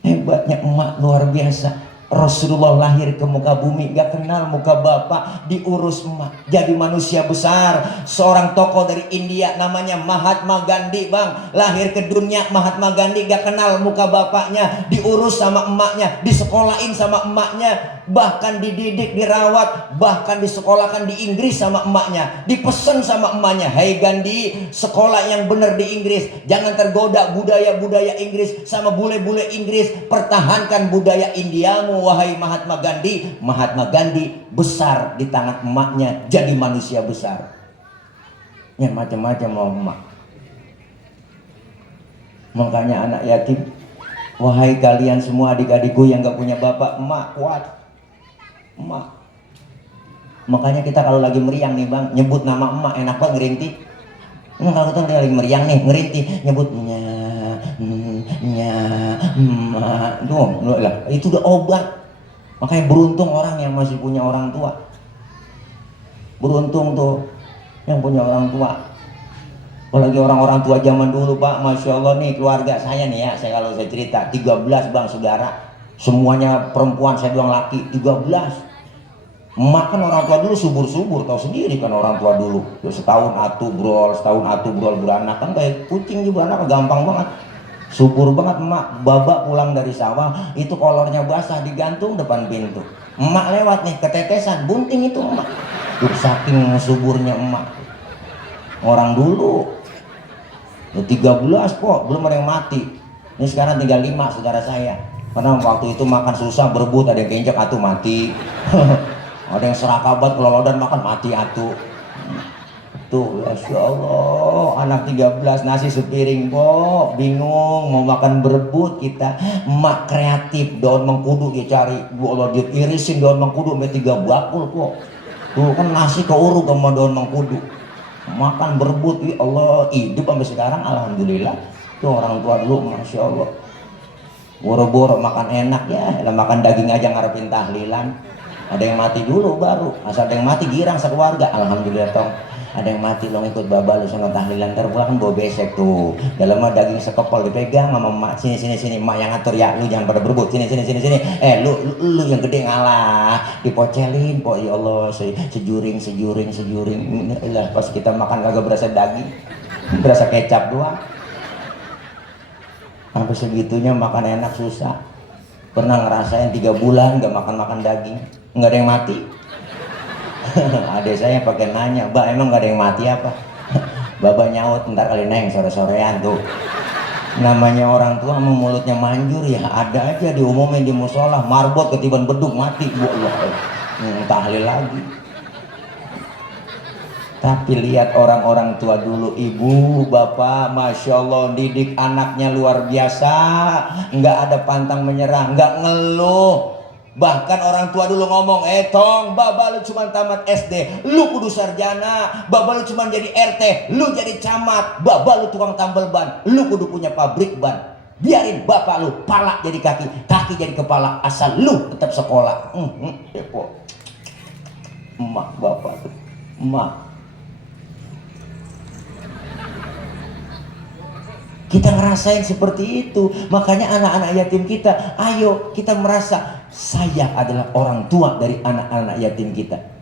hebatnya emak luar biasa. Rasulullah lahir ke muka bumi, gak kenal muka bapak, diurus emak, jadi manusia besar. Seorang tokoh dari India namanya Mahatma Gandhi bang, lahir ke dunia. Mahatma Gandhi gak kenal muka bapaknya, diurus sama emaknya, disekolahin sama emaknya, bahkan dididik, dirawat, bahkan disekolahkan di Inggris sama emaknya, dipesen sama emaknya, hai Gandhi, sekolah yang benar di Inggris, jangan tergoda budaya-budaya Inggris sama bule-bule Inggris, pertahankan budaya Indiamu wahai Mahatma Gandhi. Mahatma Gandhi besar di tangan emaknya, jadi manusia besar. Ya macam-macam mau emak. Makanya anak yatim, wahai kalian semua adik-adikku yang gak punya bapak, emak kuat. Emak. Makanya kita kalau lagi meriang nih bang, nyebut nama emak enak banget ngerinti. Kalau kita lagi meriang nih ngerinti, nyebutnya emak. Itu udah obat. Makanya beruntung orang yang masih punya orang tua. Beruntung tuh yang punya orang tua. Apalagi orang-orang tua zaman dulu pak, Masya Allah nih keluarga saya nih ya, saya kalau saya cerita 13 bang saudara, semuanya perempuan, saya doang laki, 13. Makan orang tua dulu subur-subur, tahu sendiri kan orang tua dulu, setahun atu brol beranak, kan kayak kucing juga anak, gampang banget. Subur banget emak, babak pulang dari sawah, itu kolornya basah digantung depan pintu. Emak lewat nih, ketetesan, bunting itu emak. Tuh saking suburnya emak. Orang dulu 13 kok, belum ada yang mati. Ini sekarang tinggal 5 saudara saya. Karena waktu itu makan susah, berebut, ada yang keinjak atuh mati. Ada yang serakabat kelolodan makan mati atuh. Tuh, Masya Allah, anak 13 nasi sepiring, po, bingung mau makan berebut kita. Emak kreatif, daun mengkudu dia cari, bu Allah, dia irisin daun mengkudu sampai 3 bakul, po. Tuh kan nasi keuruk sama daun mengkudu, makan berebut, ya Allah, hidup sampai sekarang, alhamdulillah. Tuh orang tua dulu, Masya Allah, boro-boro makan enak ya, makan daging aja ngarepin tahlilan. Ada yang mati dulu baru, asal ada yang mati girang sekeluarga, alhamdulillah tong. Ada yang mati lo ikut babal lu sana tahlilan terpulang kan bawa besek tuh. Dalamnya daging sekepol dipegang sama emak, sini emak yang ngatur, ya lu jangan pada berebut, sini lu yang gede ngalah, dipocelin kok, ya Allah, sejuring lah, pas kita makan kagak berasa daging, berasa kecap doang. Sampai segitunya makan enak susah. Pernah ngerasain 3 bulan gak makan daging, nggak ada yang mati. Adek saya pakai nanya, "Mbak, emang gak ada yang mati apa?" Baba nyaut, "Ntar kali neng sore-sorean tuh." Namanya orang tua mulutnya manjur ya, ada aja diumumin di musola, marbot ketiban beduk mati, bu Allah, tahlil lagi. Tapi lihat orang-orang tua dulu, ibu, bapak, Masya Allah, didik anaknya luar biasa, nggak ada pantang menyerah, nggak ngeluh. Bahkan orang tua dulu ngomong, tong, baba lu cuma tamat SD, lu kudu sarjana. Baba lu cuma jadi RT, lu jadi camat. Baba lu tukang tambal ban, lu kudu punya pabrik ban. Biarin bapak lu pala jadi kaki, kaki jadi kepala, asal lu tetap sekolah. Emak bapak tuh, emak. Kita ngerasain seperti itu. Makanya anak-anak yatim kita, ayo kita merasa saya adalah orang tua dari anak-anak yatim kita.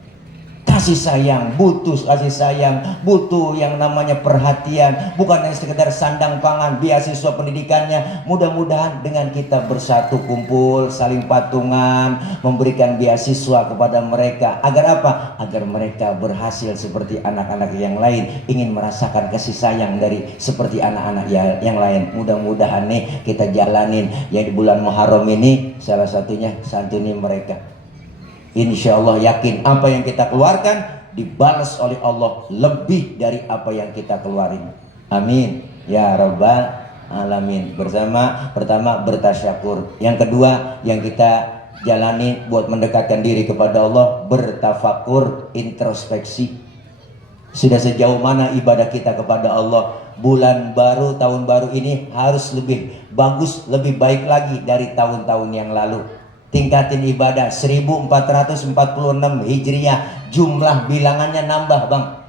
Kasih sayang, butuh kasih sayang, butuh yang namanya perhatian, bukan hanya sekedar sandang pangan, beasiswa pendidikannya. Mudah-mudahan dengan kita bersatu kumpul, saling patungan, memberikan beasiswa kepada mereka. Agar apa? Agar mereka berhasil seperti anak-anak yang lain, ingin merasakan kasih sayang dari seperti anak-anak yang lain. Mudah-mudahan nih kita jalanin yang di bulan Muharram ini, salah satunya santuni mereka. Insya Allah yakin apa yang kita keluarkan dibalas oleh Allah lebih dari apa yang kita keluarin. Amin ya rabbal alamin. Pertama bertasyakur. Yang kedua yang kita jalani buat mendekatkan diri kepada Allah, bertafakur, introspeksi. Sudah sejauh mana ibadah kita kepada Allah? Bulan baru, tahun baru ini harus lebih bagus, lebih baik lagi dari tahun-tahun yang lalu. Tingkatin ibadah 1446 Hijriah, jumlah bilangannya nambah, Bang.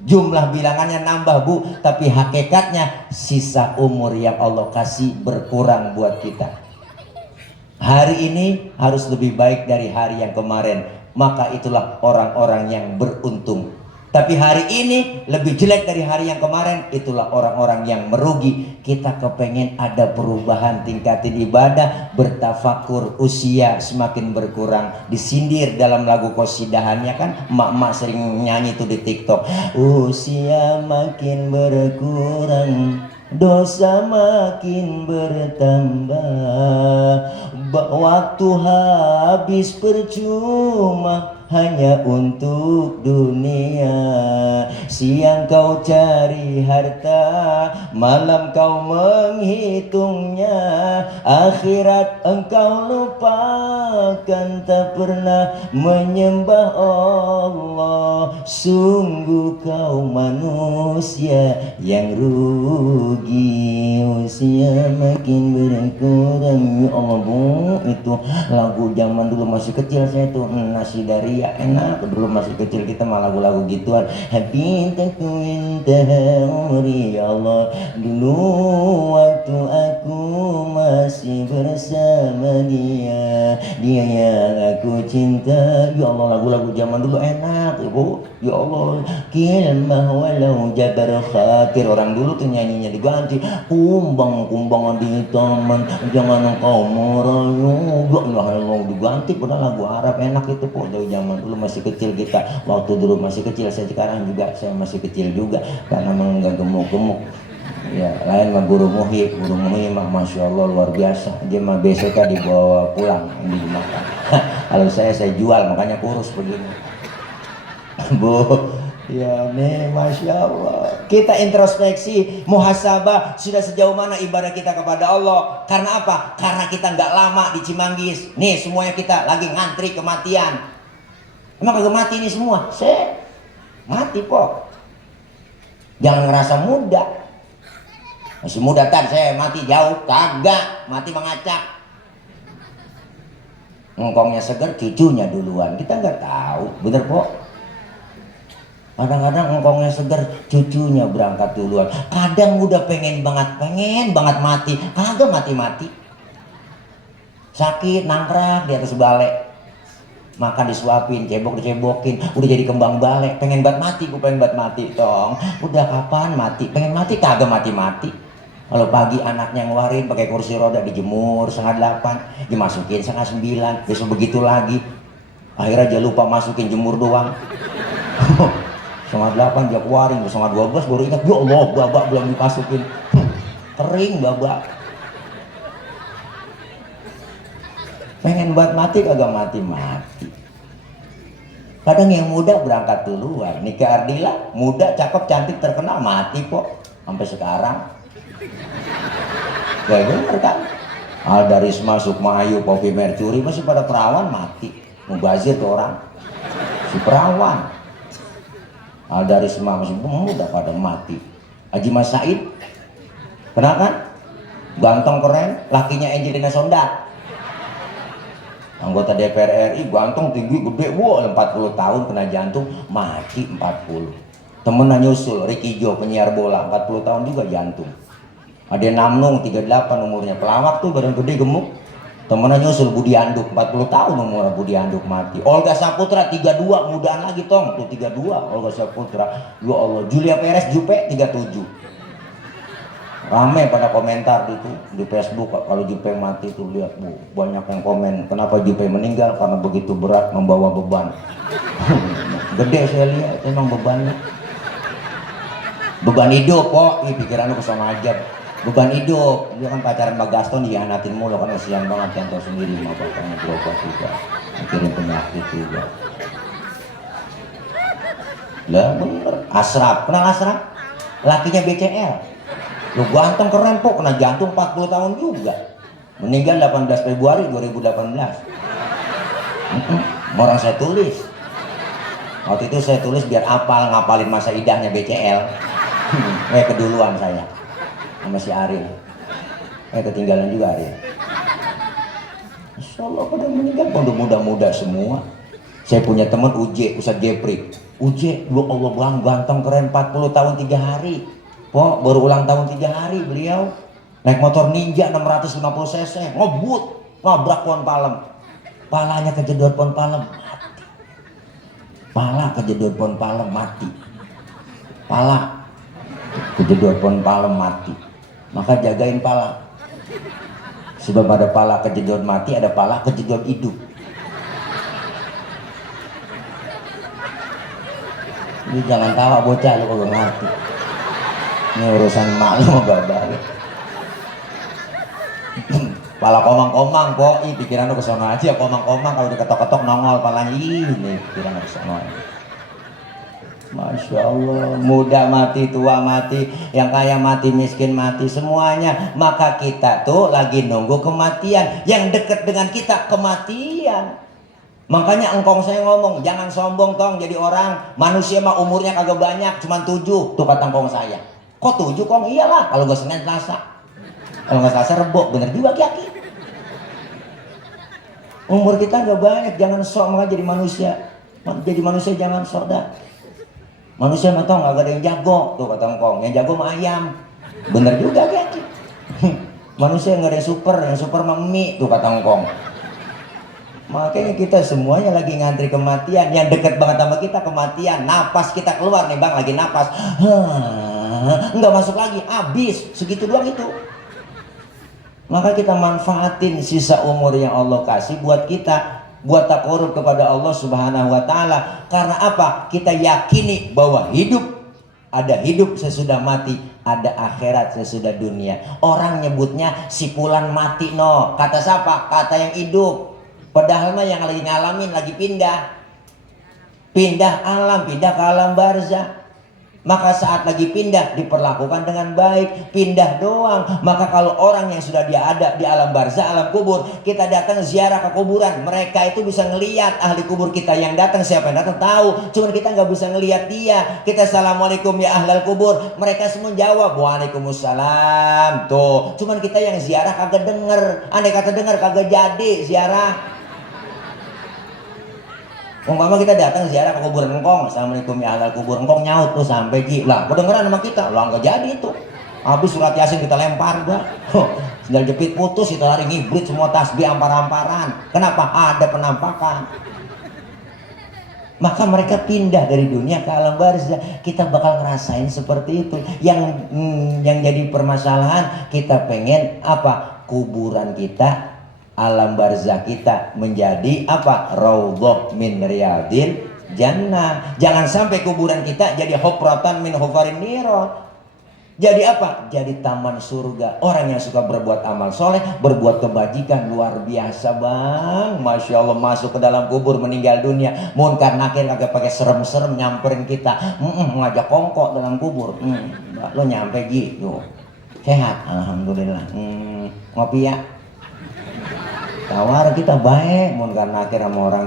Jumlah bilangannya nambah, Bu, tapi hakikatnya sisa umur yang Allah kasih berkurang buat kita. Hari ini harus lebih baik dari hari yang kemarin, maka itulah orang-orang yang beruntung. Tapi hari ini lebih jelek dari hari yang kemarin, itulah orang-orang yang merugi. Kita kepengen ada perubahan, tingkatin ibadah, bertafakur, usia semakin berkurang. Disindir dalam lagu qasidahannya kan, emak-emak sering nyanyi itu di TikTok. Usia makin berkurang, dosa makin bertambah, waktu habis percuma hanya untuk dunia. Siang kau cari harta, malam kau menghitungnya. Akhirat engkau lupakan, tak pernah menyembah Allah. Sungguh kau manusia yang rugi. Usia makin berkurang. Ya Allah, Bu, itu lagu zaman dulu masih kecil saya tuh, nasi dari ya enak. Dulu masih kecil kita mah lagu-lagu gituan. Habitaku intaha umri, ya Allah, dulu waktu aku masih bersama dia yang aku cinta. Ya Allah, lagu-lagu zaman dulu enak, Ibu. Ya Allah, kilmah walau jabar khatir. Orang dulu tuh nyanyinya diganti, kumbang-kumbangan di taman, jangan engkau merayu. Ya Allah, diganti pada lagu Arab enak itu kok dari zaman dulu masih kecil kita. Waktu dulu masih kecil, saya sekarang juga saya masih kecil juga karena memang nggak gemuk-gemuk. Ya lain mah Guru Muhi mah Masya Allah luar biasa. Dia mah besoknya dibawa pulang dimakan. Kalau saya jual, makanya kurus begini. Bu, Ya nih, Masya Allah. Kita introspeksi, muhasabah, sudah sejauh mana ibadah kita kepada Allah. Karena apa? Karena kita nggak lama di Cimanggis. Nih semuanya kita lagi ngantri kematian. Emang kagak mati ini semua? Mati kok. Jangan ngerasa muda. Masih muda kan saya mati jauh. Kagak, mati mengacak. Ngkongnya seger, cucunya duluan. Kita nggak tahu, bener kok. Kadang-kadang engkongnya segar, cucunya berangkat duluan. Kadang udah pengen banget mati, kagak mati-mati. Sakit nangkrak di atas balai, makan disuapin, cebok dicebokin, udah jadi kembang balai. Pengen banget mati, gue pengen banget mati, tong. Udah kapan mati? Pengen mati kagak mati-mati. Kalau pagi anaknya ngeluarin pakai kursi roda, dijemur 7:30, dimasukin 8:30, besok begitu lagi. Akhirnya dia lupa masukin, jemur doang. 7:30 dia keluarin, 11:30 baru ingat, ya Allah babak belum dimasukin. Kering babak. Pengen buat mati kagak mati-mati. Kadang yang muda berangkat duluan. Nikah Ardila, muda, cakep, cantik, terkenal, mati kok sampai sekarang. Gak bener kan? Aldarisma, Sukma Ayu, Poppy Mercury masih pada perawan, mati. Mubazir tuh orang, si perawan. Aldarisma masih muda pada mati. Haji Mas Said, kenal kan? Ganteng keren, lakinya Angelina Sondakh. Anggota DPR RI, ganteng tinggi gede, wow 40 tahun kena jantung, mati 40. Temennya nyusul, Ricky Jo penyiar bola, 40 tahun juga jantung. Ada Namnung 38 umurnya, pelawak tuh badan gede gemuk. Temennya nyusul Budi Handuk, 40 tahun umurnya Budi Handuk mati. Olga Saputra 32, mudaan lagi tong, tuh 32 Olga Saputra. Ya Allah, Julia Perez Jupe 37. Rame pada komentar gitu di Facebook, kalau Jupe mati tuh lihat Bu, banyak yang komen, kenapa Jupe meninggal? Karena begitu berat membawa beban. Gede saya lihat emang bebannya. Beban hidup kok, pikiran lu kesana aja. Beban hidup, dia kan pacaran sama Gaston dihianatin mulu kan, kasihan banget yang tahu sendiri, sama bapaknya berobat juga, mikirin penyakit juga. Lah bener, Asraf, kenal Asraf? Lakinya BCL. Lu ganteng keren kok, kena jantung 40 tahun juga. Meninggal 18 Februari 2018. Orang saya tulis. Waktu itu saya tulis biar apal, ngapalin masa idahnya BCL. Keduluan saya sama si Ariel. Ketinggalan juga Ariel. Insya Allah pada meninggal, pada muda-muda semua. Saya punya teman Uje, Ustadz Jepri. Uje, ya Allah bang, ganteng keren, 40 tahun 3 hari. Kok baru ulang tahun 3 hari beliau. Naik motor Ninja 650 cc, ngebut, nabrak pohon palem. Palanya kejedot pohon palem, mati. Pala kejedot pohon palem, mati. Pala kejedot pohon palem, mati. Maka jagain pala. Sebab ada pala kejedot mati, ada pala kejedot hidup. Ini jangan tawa bocah lu kalau ngerti. Ini urusan malu sama babak. Pala komang-komang kok, pikiran lu kesana aja, komang-komang kalau diketok-ketok nongol palanya, ini pikiran lu kesana aja. Masya Allah, muda mati, tua mati, yang kaya mati, miskin mati, semuanya. Maka kita tuh lagi nunggu kematian. Yang dekat dengan kita kematian. Makanya engkong saya ngomong, jangan sombong tong jadi orang. Manusia mah umurnya kagak banyak, cuma 7. Tuh kata engkong saya. Kok 7 kong? Iyalah, kalau gak Senin Selasa. Kalau gak Selasa Rebo, bener juga Ki. Umur kita gak banyak, jangan sok maka jadi manusia. Jadi manusia jangan sok dah. Manusia mah tau gak ada yang jago, tuh kata engkong, yang jago mah ayam. Bener juga kan? Manusia yang gak ada yang super mah mie, tuh kata engkong. Makanya kita semuanya lagi ngantri kematian. Yang deket banget sama kita kematian. Napas kita keluar nih bang, lagi napas, nggak masuk lagi, habis, segitu doang itu. Maka kita manfaatin sisa umur yang Allah kasih buat kita, buat takarub kepada Allah Subhanahu wa Ta'ala. Karena apa? Kita yakini bahwa ada hidup sesudah mati, ada akhirat sesudah dunia. Orang nyebutnya sipulan mati no. Kata siapa? Kata yang hidup. Padahal mah yang lagi ngalamin lagi pindah. pindah alam, pindah ke alam barzah. Maka saat lagi pindah diperlakukan dengan baik. Pindah doang. Maka kalau orang yang sudah dia ada di alam barzah, alam kubur, kita datang ziarah ke kuburan, mereka itu bisa ngelihat ahli kubur kita yang datang. Siapa yang datang tahu, cuman kita nggak bisa ngelihat dia. Kita assalamualaikum ya ahlal kubur, mereka semua jawab waalaikumsalam. Tuh, cuman kita yang ziarah kagak denger. Andai kata denger kagak jadi ziarah. Umpama kita datang ziarah ke kuburan engkong, assalamualaikum ya ahlal kubur, engkong nyaut tuh sampai lah kedengeran sama kita, lah nggak jadi itu. Habis surat yasin kita lempar gak, sendal jepit putus, itu hari ngibrit semua tasbih ampar-amparan. Kenapa? Ada penampakan. Maka mereka pindah dari dunia ke alam barzah. Kita bakal ngerasain seperti itu. Yang jadi permasalahan, kita pengen apa? Kuburan kita, alam barzah kita menjadi apa? Raudhah min riyadil jannah. Jangan sampai kuburan kita jadi hufratan min hufarin niran. Jadi apa? Jadi taman surga. Orang yang suka berbuat amal soleh, berbuat kebajikan, luar biasa bang. Masya Allah, masuk ke dalam kubur meninggal dunia, munkar nakir agak pakai serem-serem nyamperin kita, ngajak kongkok dalam kubur. Lo nyampe gitu, sehat alhamdulillah. Ngopi ya, tawar kita baik, munkar nakir sama orang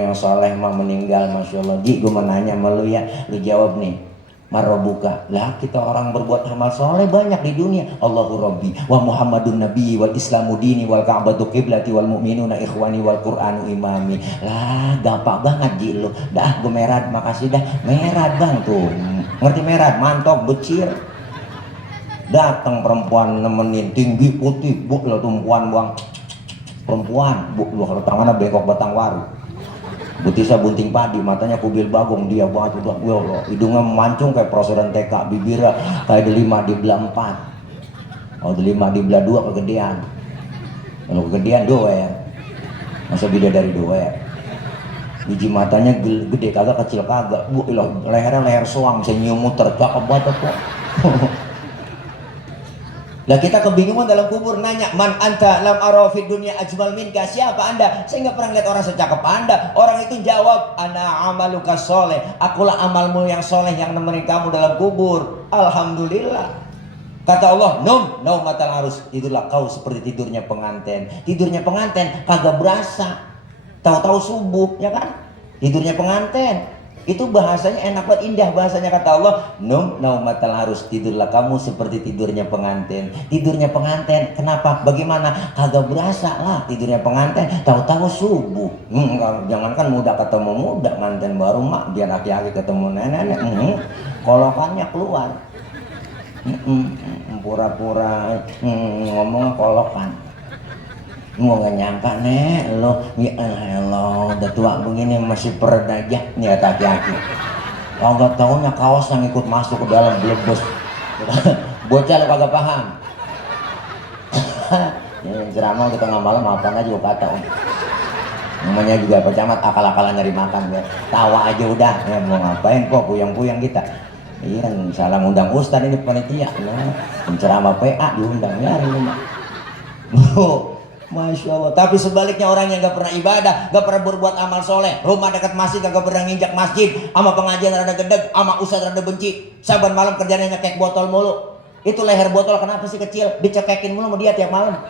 yang soleh mah meninggal. Masya Allah. Ji, gue mau nanya sama lu ya, lu jawab nih. Marobuka, lah kita orang berbuat amal soleh banyak di dunia. Allahu Rabbi wa Muhammadun Nabi wal Islamu dini wal Ka'batu qiblati wal mu'minuna ikhwani wal Qur'anu imami. Lah gampang banget Ji lu. Dah gue merad, makasih dah. Merad bang tuh, ngerti merad? Mantok becir. Datang perempuan nemenin, tinggi putih, bu lo tumpuan bang. Perempuan, bu lo kalau tangannya bengkok batang waru. Butisa bunting padi, matanya kubil bagong, dia banget udah gue loh, hidungnya memancung kayak prosedan TK, bibirnya kayak delima di belah 4. Oh delima di belah 2 kegedean. Kalau kegedean doer, masa beda dari doer. Biji matanya gede kagak, kecil kagak. Bu loh, lehernya leher soang, senyum muter, cakep banget kok. Lah kita kebingungan dalam kubur, nanya man anta lam ara fid dunya ajmal minka, siapa anda? Saya nggak pernah lihat orang secakep anda. Orang itu jawab, ana amaluka soleh, akulah amalmu yang soleh yang nemenin kamu dalam kubur. Alhamdulillah. Kata Allah, nom matal harus, tidurlah kau seperti tidurnya pengantin. Tidurnya pengantin kagak berasa, tahu-tahu subuh, ya kan? Tidurnya pengantin itu bahasanya enak banget, indah bahasanya. Kata Allah, naumatal harus, tidurlah kamu seperti tidurnya pengantin. Tidurnya pengantin, kenapa? Bagaimana? Kagak berasa lah tidurnya pengantin, tahu-tahu subuh. Jangankan muda ketemu muda, nganten baru mak, biar aki-aki ketemu nenek, kolokannya keluar. Pura-pura ngomong kolokan. Mau gak nyangka nek lo, ya Allah udah tua begini masih peredajah nih aki-aki. Kagak taunya kaos yang ikut masuk ke dalam blebus. Bocah lo kagak paham. Ini ceramah kita nggak malam apa aja lo kata om. Namanya juga pecamat akal-akalan nyari makan ya. Tawa aja udah, ya mau ngapain kok puyang-puyang kita. Iya, salah ngundang ustad ini panitia. Nah, penceramah PA diundang ya ini. Masya Allah. Tapi sebaliknya orang yang gak pernah ibadah, gak pernah berbuat amal soleh, rumah dekat masjid gak pernah nginjak masjid, sama pengajian rada gedeg, sama ustadz rada benci, saban malam kerjanya nyekek botol mulu. Itu leher botol kenapa sih kecil, dicekekin mulu sama dia tiap malam.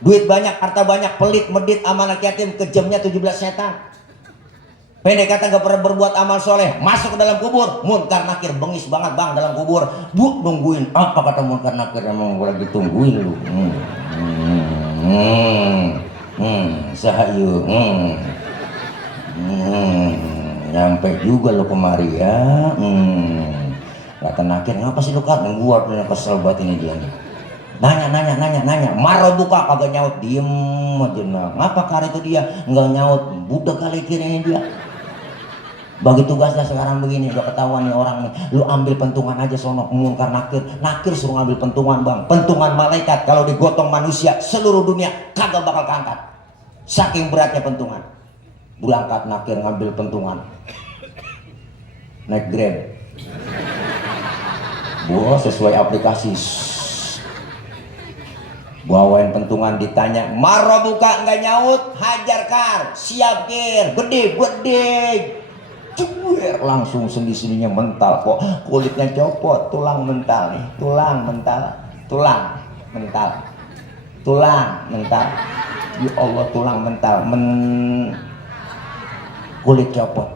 Duit banyak, harta banyak, pelit, medit, amanat yatim, kejamnya 17 setan. Pendek kata gak pernah berbuat amal soleh, masuk ke dalam kubur, munkar nakir, bengis banget bang dalam kubur. Bu nungguin apa kata munkar nakir, emang gue lagi tungguin lu. Sahayu, nyampe juga lo kemari ya. Kata nakir, ngapa sih lu kan? Gua punya kesel banget ini dia nih. Nanya, marah buka kagak nyaut, diem aja. Ngapa kali itu dia nggak nyaut? Budak kali kiranya dia. Bagi tugasnya sekarang begini, udah ketahuan nih orang nih, lu ambil pentungan aja sono, mungkar nakir suruh ngambil pentungan bang, pentungan malaikat. Kalau digotong manusia seluruh dunia kagak bakal keangkat, saking beratnya pentungan. Berangkat nakir ngambil pentungan, naik Grab, sesuai aplikasi, Wawain pentungan ditanya, marah buka nggak nyaut, hajar kar, siap kir, gede, cuer langsung sendi-sendinya mental kok, kulitnya copot, tulang mental nih, tulang mental, ya Allah tulang mental, kulit copot,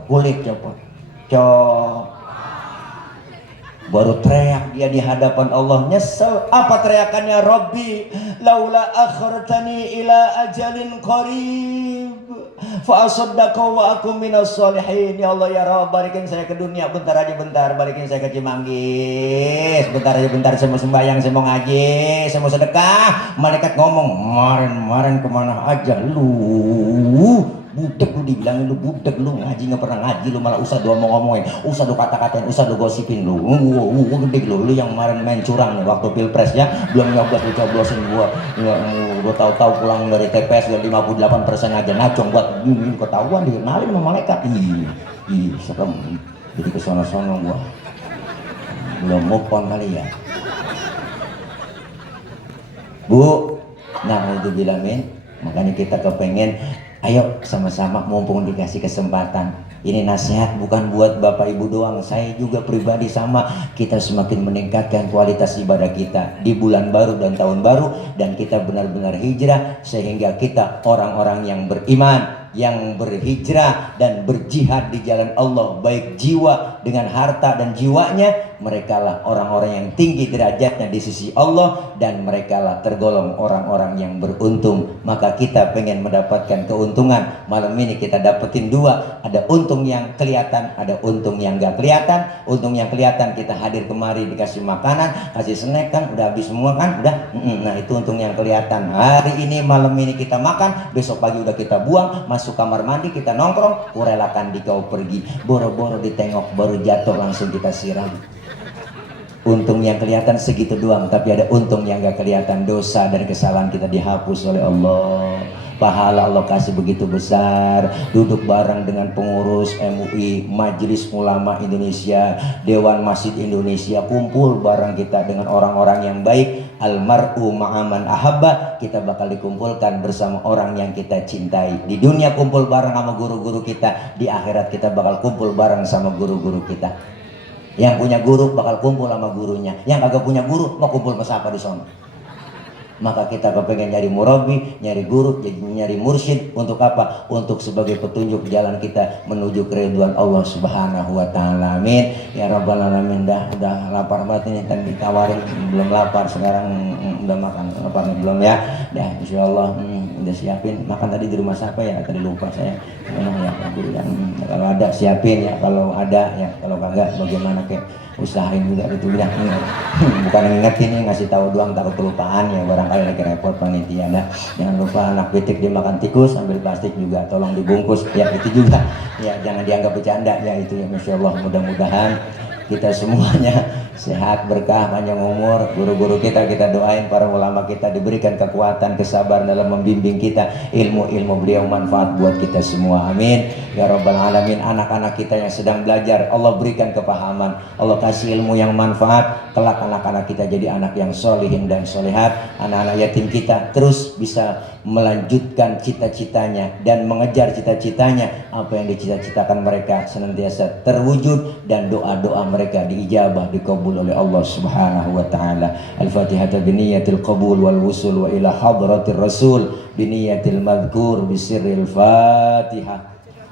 baru teriak dia di hadapan Allah, nyesel. Apa teriakannya? Rabbi laula akhartani ila ajalin qarib fa asaddaqa wa akum minas solihin. Ya Allah ya Rabb, balikin saya ke dunia bentar, balikin saya ke Cimanggis bentar, saya mau sembahyang, saya mau ngaji, saya mau sedekah. Malaikat ngomong, kemarin kemana aja lu? Budek lu, dibilangin lu budek, lu ngaji nggak pernah ngaji, lu malah usah doa ngomongin, usah lu kata-katain, usah lu gosipin, lu gede lu yang kemarin main curang nih waktu pilpres ya, belum nyoblos lu coblosin gua tahu-tahu pulang dari TPS udah 58% aja ngacong buat ini ketahuan dikenalin sama malaikat. Ih serem, jadi kesono-sono gua belum move on kali ya Bu. Nah itu bilangin, makanya kita kepengen ayo sama-sama mumpung dikasih kesempatan. Ini nasihat bukan buat Bapak Ibu doang, saya juga pribadi sama. Kita semakin meningkatkan kualitas ibadah kita di bulan baru dan tahun baru, dan kita benar-benar hijrah sehingga kita orang-orang yang beriman, yang berhijrah dan berjihad di jalan Allah, baik jiwa dengan harta dan jiwanya. Merekalah orang-orang yang tinggi derajatnya di sisi Allah, dan merekalah tergolong orang-orang yang beruntung. Maka kita pengen mendapatkan keuntungan. Malam ini kita dapetin dua, ada untung yang kelihatan, ada untung yang gak kelihatan. Untung yang kelihatan kita hadir kemari dikasih makanan, kasih snack kan, udah habis semua kan, udah. Nah itu untung yang kelihatan. Hari ini malam ini kita makan, besok pagi udah kita buang, masuk kamar mandi kita nongkrong, kurelakan di kau pergi, boro-boro ditengok baru jatuh langsung kita siram. Untung yang kelihatan segitu doang, tapi ada untung yang gak kelihatan. Dosa dan kesalahan kita dihapus oleh Allah, pahala Allah kasih begitu besar. Duduk bareng dengan pengurus MUI, Majelis Ulama Indonesia, Dewan Masjid Indonesia, kumpul bareng kita dengan orang-orang yang baik. Almar'u ma'aman ahabba, kita bakal dikumpulkan bersama orang yang kita cintai. Di dunia kumpul bareng sama guru-guru kita, di akhirat kita bakal kumpul bareng sama guru-guru kita. Yang punya guru bakal kumpul sama gurunya, yang kagak punya guru mau kumpul sama siapa di sana. Maka kita kepengen nyari murabi, nyari guru, nyari mursyid. Untuk apa? Untuk sebagai petunjuk jalan kita menuju keridhaan Allah Subhanahu wa taala. Amin ya rabbal alamin. Udah lapar banget ini, tadi ditawarin belum lapar, sekarang udah makan. Lapar belum ya? Dah insyaallah udah siapin. Makan tadi di rumah siapa ya? Tadi lupa saya. Ya, kalau ada siapin ya, kalau ada ya, kalau kagak bagaimana kek usahain juga gitu bilang. Bukan ngingetin nih, ngasih tahu doang, takut kelupaan ya, barangkali lagi repot panitia. Nah, jangan lupa anak pitik dimakan tikus, ambil plastik juga tolong dibungkus ya, itu juga ya, jangan dianggap bercanda ya, itu ya. Masya Allah, mudah-mudahan kita semuanya sehat, berkah, panjang umur. Guru-guru kita doain, para ulama kita diberikan kekuatan, kesabaran dalam membimbing kita. Ilmu beliau manfaat buat kita semua, amin ya rabbal alamin. Anak-anak kita yang sedang belajar, Allah berikan kepahaman, Allah kasih ilmu yang manfaat. Kelak anak-anak kita jadi anak yang solihin dan solehat. Anak-anak yatim kita terus bisa melanjutkan cita-citanya dan mengejar cita-citanya. Apa yang dicita-citakan mereka senantiasa terwujud, dan doa-doa mereka diijabah, dikabul oleh Allah Subhanahu wa taala. Al-Fatihah biniyatil qabul wal wusul wa ila hadratir rasul biniyatil madhkur bisirril Fatihah.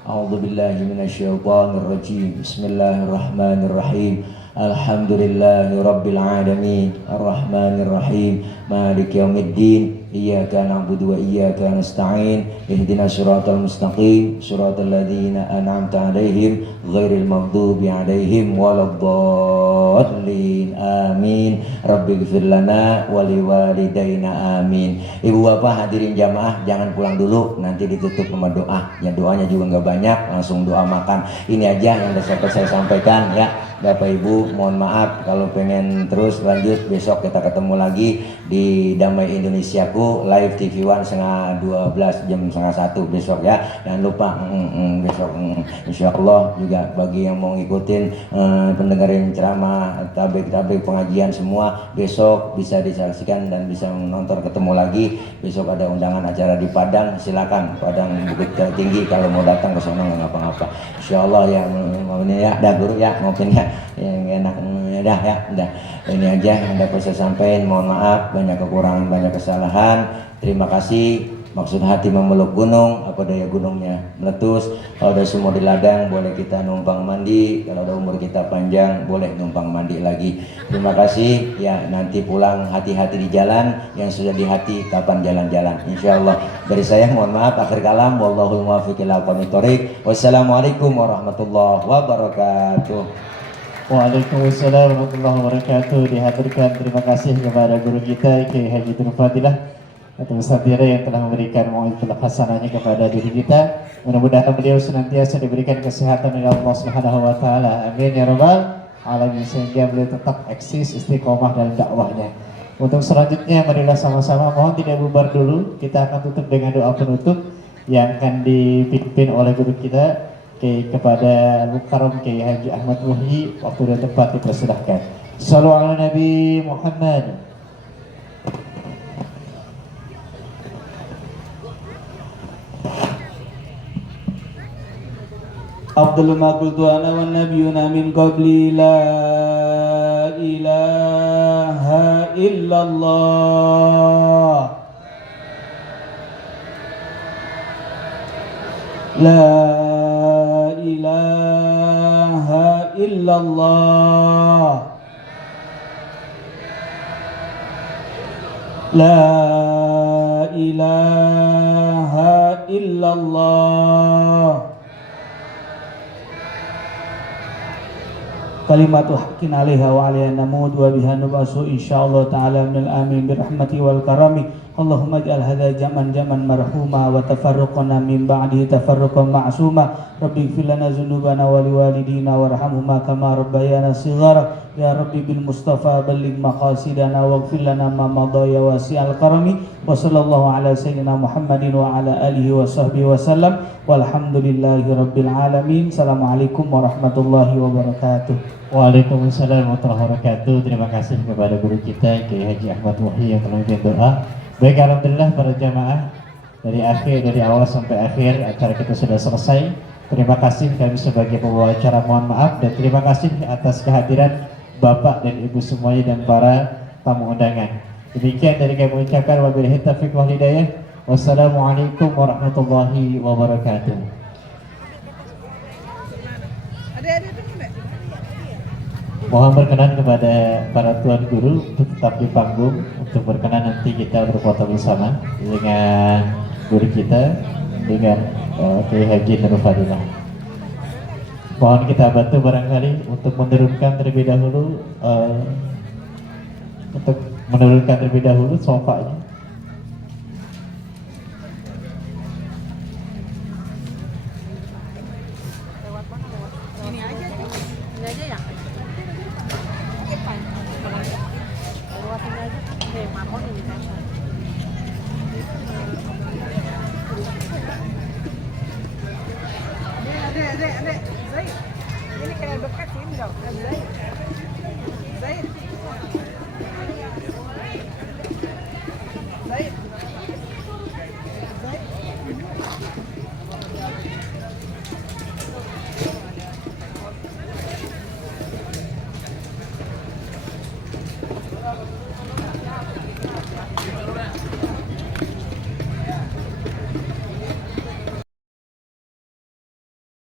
A'udzu billahi minasyaitonir rajim. Bismillahirrahmanirrahim. Alhamdulillahi rabbil alamin, arrahmanir rahim, maliki yaumiddin. Iyyaka na'budu wa iyyaka nasta'in. Ihdinas siratal mustaqim, siratal ladzina an'amta 'alaihim ghairil maghdubi 'alaihim waladdallin. Amin. Rabbighfir lana wa liwalidayna. Amin. Ibu bapak hadirin jamaah, jangan pulang dulu, nanti ditutup sama doa. Ya doanya juga nggak banyak, langsung doa makan. Ini aja yang dapat saya sampaikan ya. Bapak Ibu mohon maaf kalau pengen terus lanjut besok kita ketemu lagi di Damai Indonesiaku live TV One setengah 12 jam setengah 1 besok ya. Jangan lupa besok insya Allah juga bagi yang mau ngikutin pendengarin ceramah tablik pengajian semua besok bisa disaksikan dan bisa menonton ketemu lagi. Besok ada undangan acara di Padang, silakan Padang Bukit Tinggi kalau mau datang ke sana nggak ngapa-ngapa. Insya Allah ya ini ya, dah guru ya mungkin ya yang enak dah ya, dah ini aja yang dapat saya sampaikan. Mohon maaf banyak kekurangan banyak kesalahan. Terima kasih. Maksud hati memeluk gunung, apa daya gunungnya meletus. Kalau ada sumur di ladang boleh kita numpang mandi. Kalau ada umur kita panjang boleh numpang mandi lagi. Terima kasih ya, nanti pulang hati-hati di jalan. Yang sudah di hati kapan jalan-jalan, insya Allah. Dari saya mohon maaf, akhir kalam, wallahul muwaffiq ila aqwamit thoriq. Wassalamualaikum warahmatullahi wabarakatuh. Waalaikumsalam warahmatullahi wabarakatuh. Dihaturkan terima kasih kepada guru kita Kiai Haji Nur Fadilah atau Ustaz Tira yang telah memberikan mau'izah hasanahnya kepada diri kita. Mudah-mudahan beliau senantiasa diberikan kesehatan oleh Allah Subhanahu wa taala. Amin ya rabbal alamin, sehingga beliau tetap eksis istiqomah dalam dakwahnya. Untuk selanjutnya marilah sama-sama mohon tidak bubar dulu. Kita akan tutup dengan doa penutup yang akan dipimpin oleh guru kita kepada Al-Mukarram Kiai Haji Ahmad Muhyi. Waktu dan tempat dipersilahkan. Shallu ala Nabi Muhammad. أفضل ما قلت أنا والنبيون من قبلي لا إله إلا الله لا إله إلا الله لا إله إلا الله kalimatu haqqin 'alaiha wa 'alaiha namut wa biha nub'atsu insyaallah ta'ala minal amin birahmati wal karami. Allahumma ij'al hadza jaman marhuma wa tafarruqana min ba'dihi tafarruqan ma'suma. Rabbi ighfir lana dzunubana wa liwalidina warhamhuma kama rabbayana shighara. Ya Rabbi bil Mustafa balligh maqasidana waghfir lana ma madha ya wasi'al karami. Wa sallallahu ala sayyidina Muhammadin wa ala alihi wa sahbihi wa sallam. Walhamdulillahi rabbil alamin. Assalamualaikum warahmatullahi wabarakatuh. Waalaikumsalam warahmatullahi wabarakatuh. Terima kasih kepada guru kita Kiai Haji Ahmad Muhyi yang telah memberikan doa. Baik, alhamdulillah para jamaah dari awal sampai akhir acara kita sudah selesai. Terima kasih kami sebagai pembawa acara mohon maaf, dan terima kasih atas kehadiran Bapak dan Ibu semuanya dan para tamu undangan. Demikian dari kami mengucapkan wabillahi taufiq wal hidayah. Wassalamualaikum warahmatullahi wabarakatuh. Mohon berkenan kepada para tuan guru untuk tetap di panggung untuk berkenan nanti kita berfoto bersama dengan guru kita dengan Kiai Haji Nur Fadilah. Mohon kita bantu barangkali untuk menurunkan terlebih dahulu sofanya. Adek, Zaid. Ini kayak dekat sini dong, Zaid.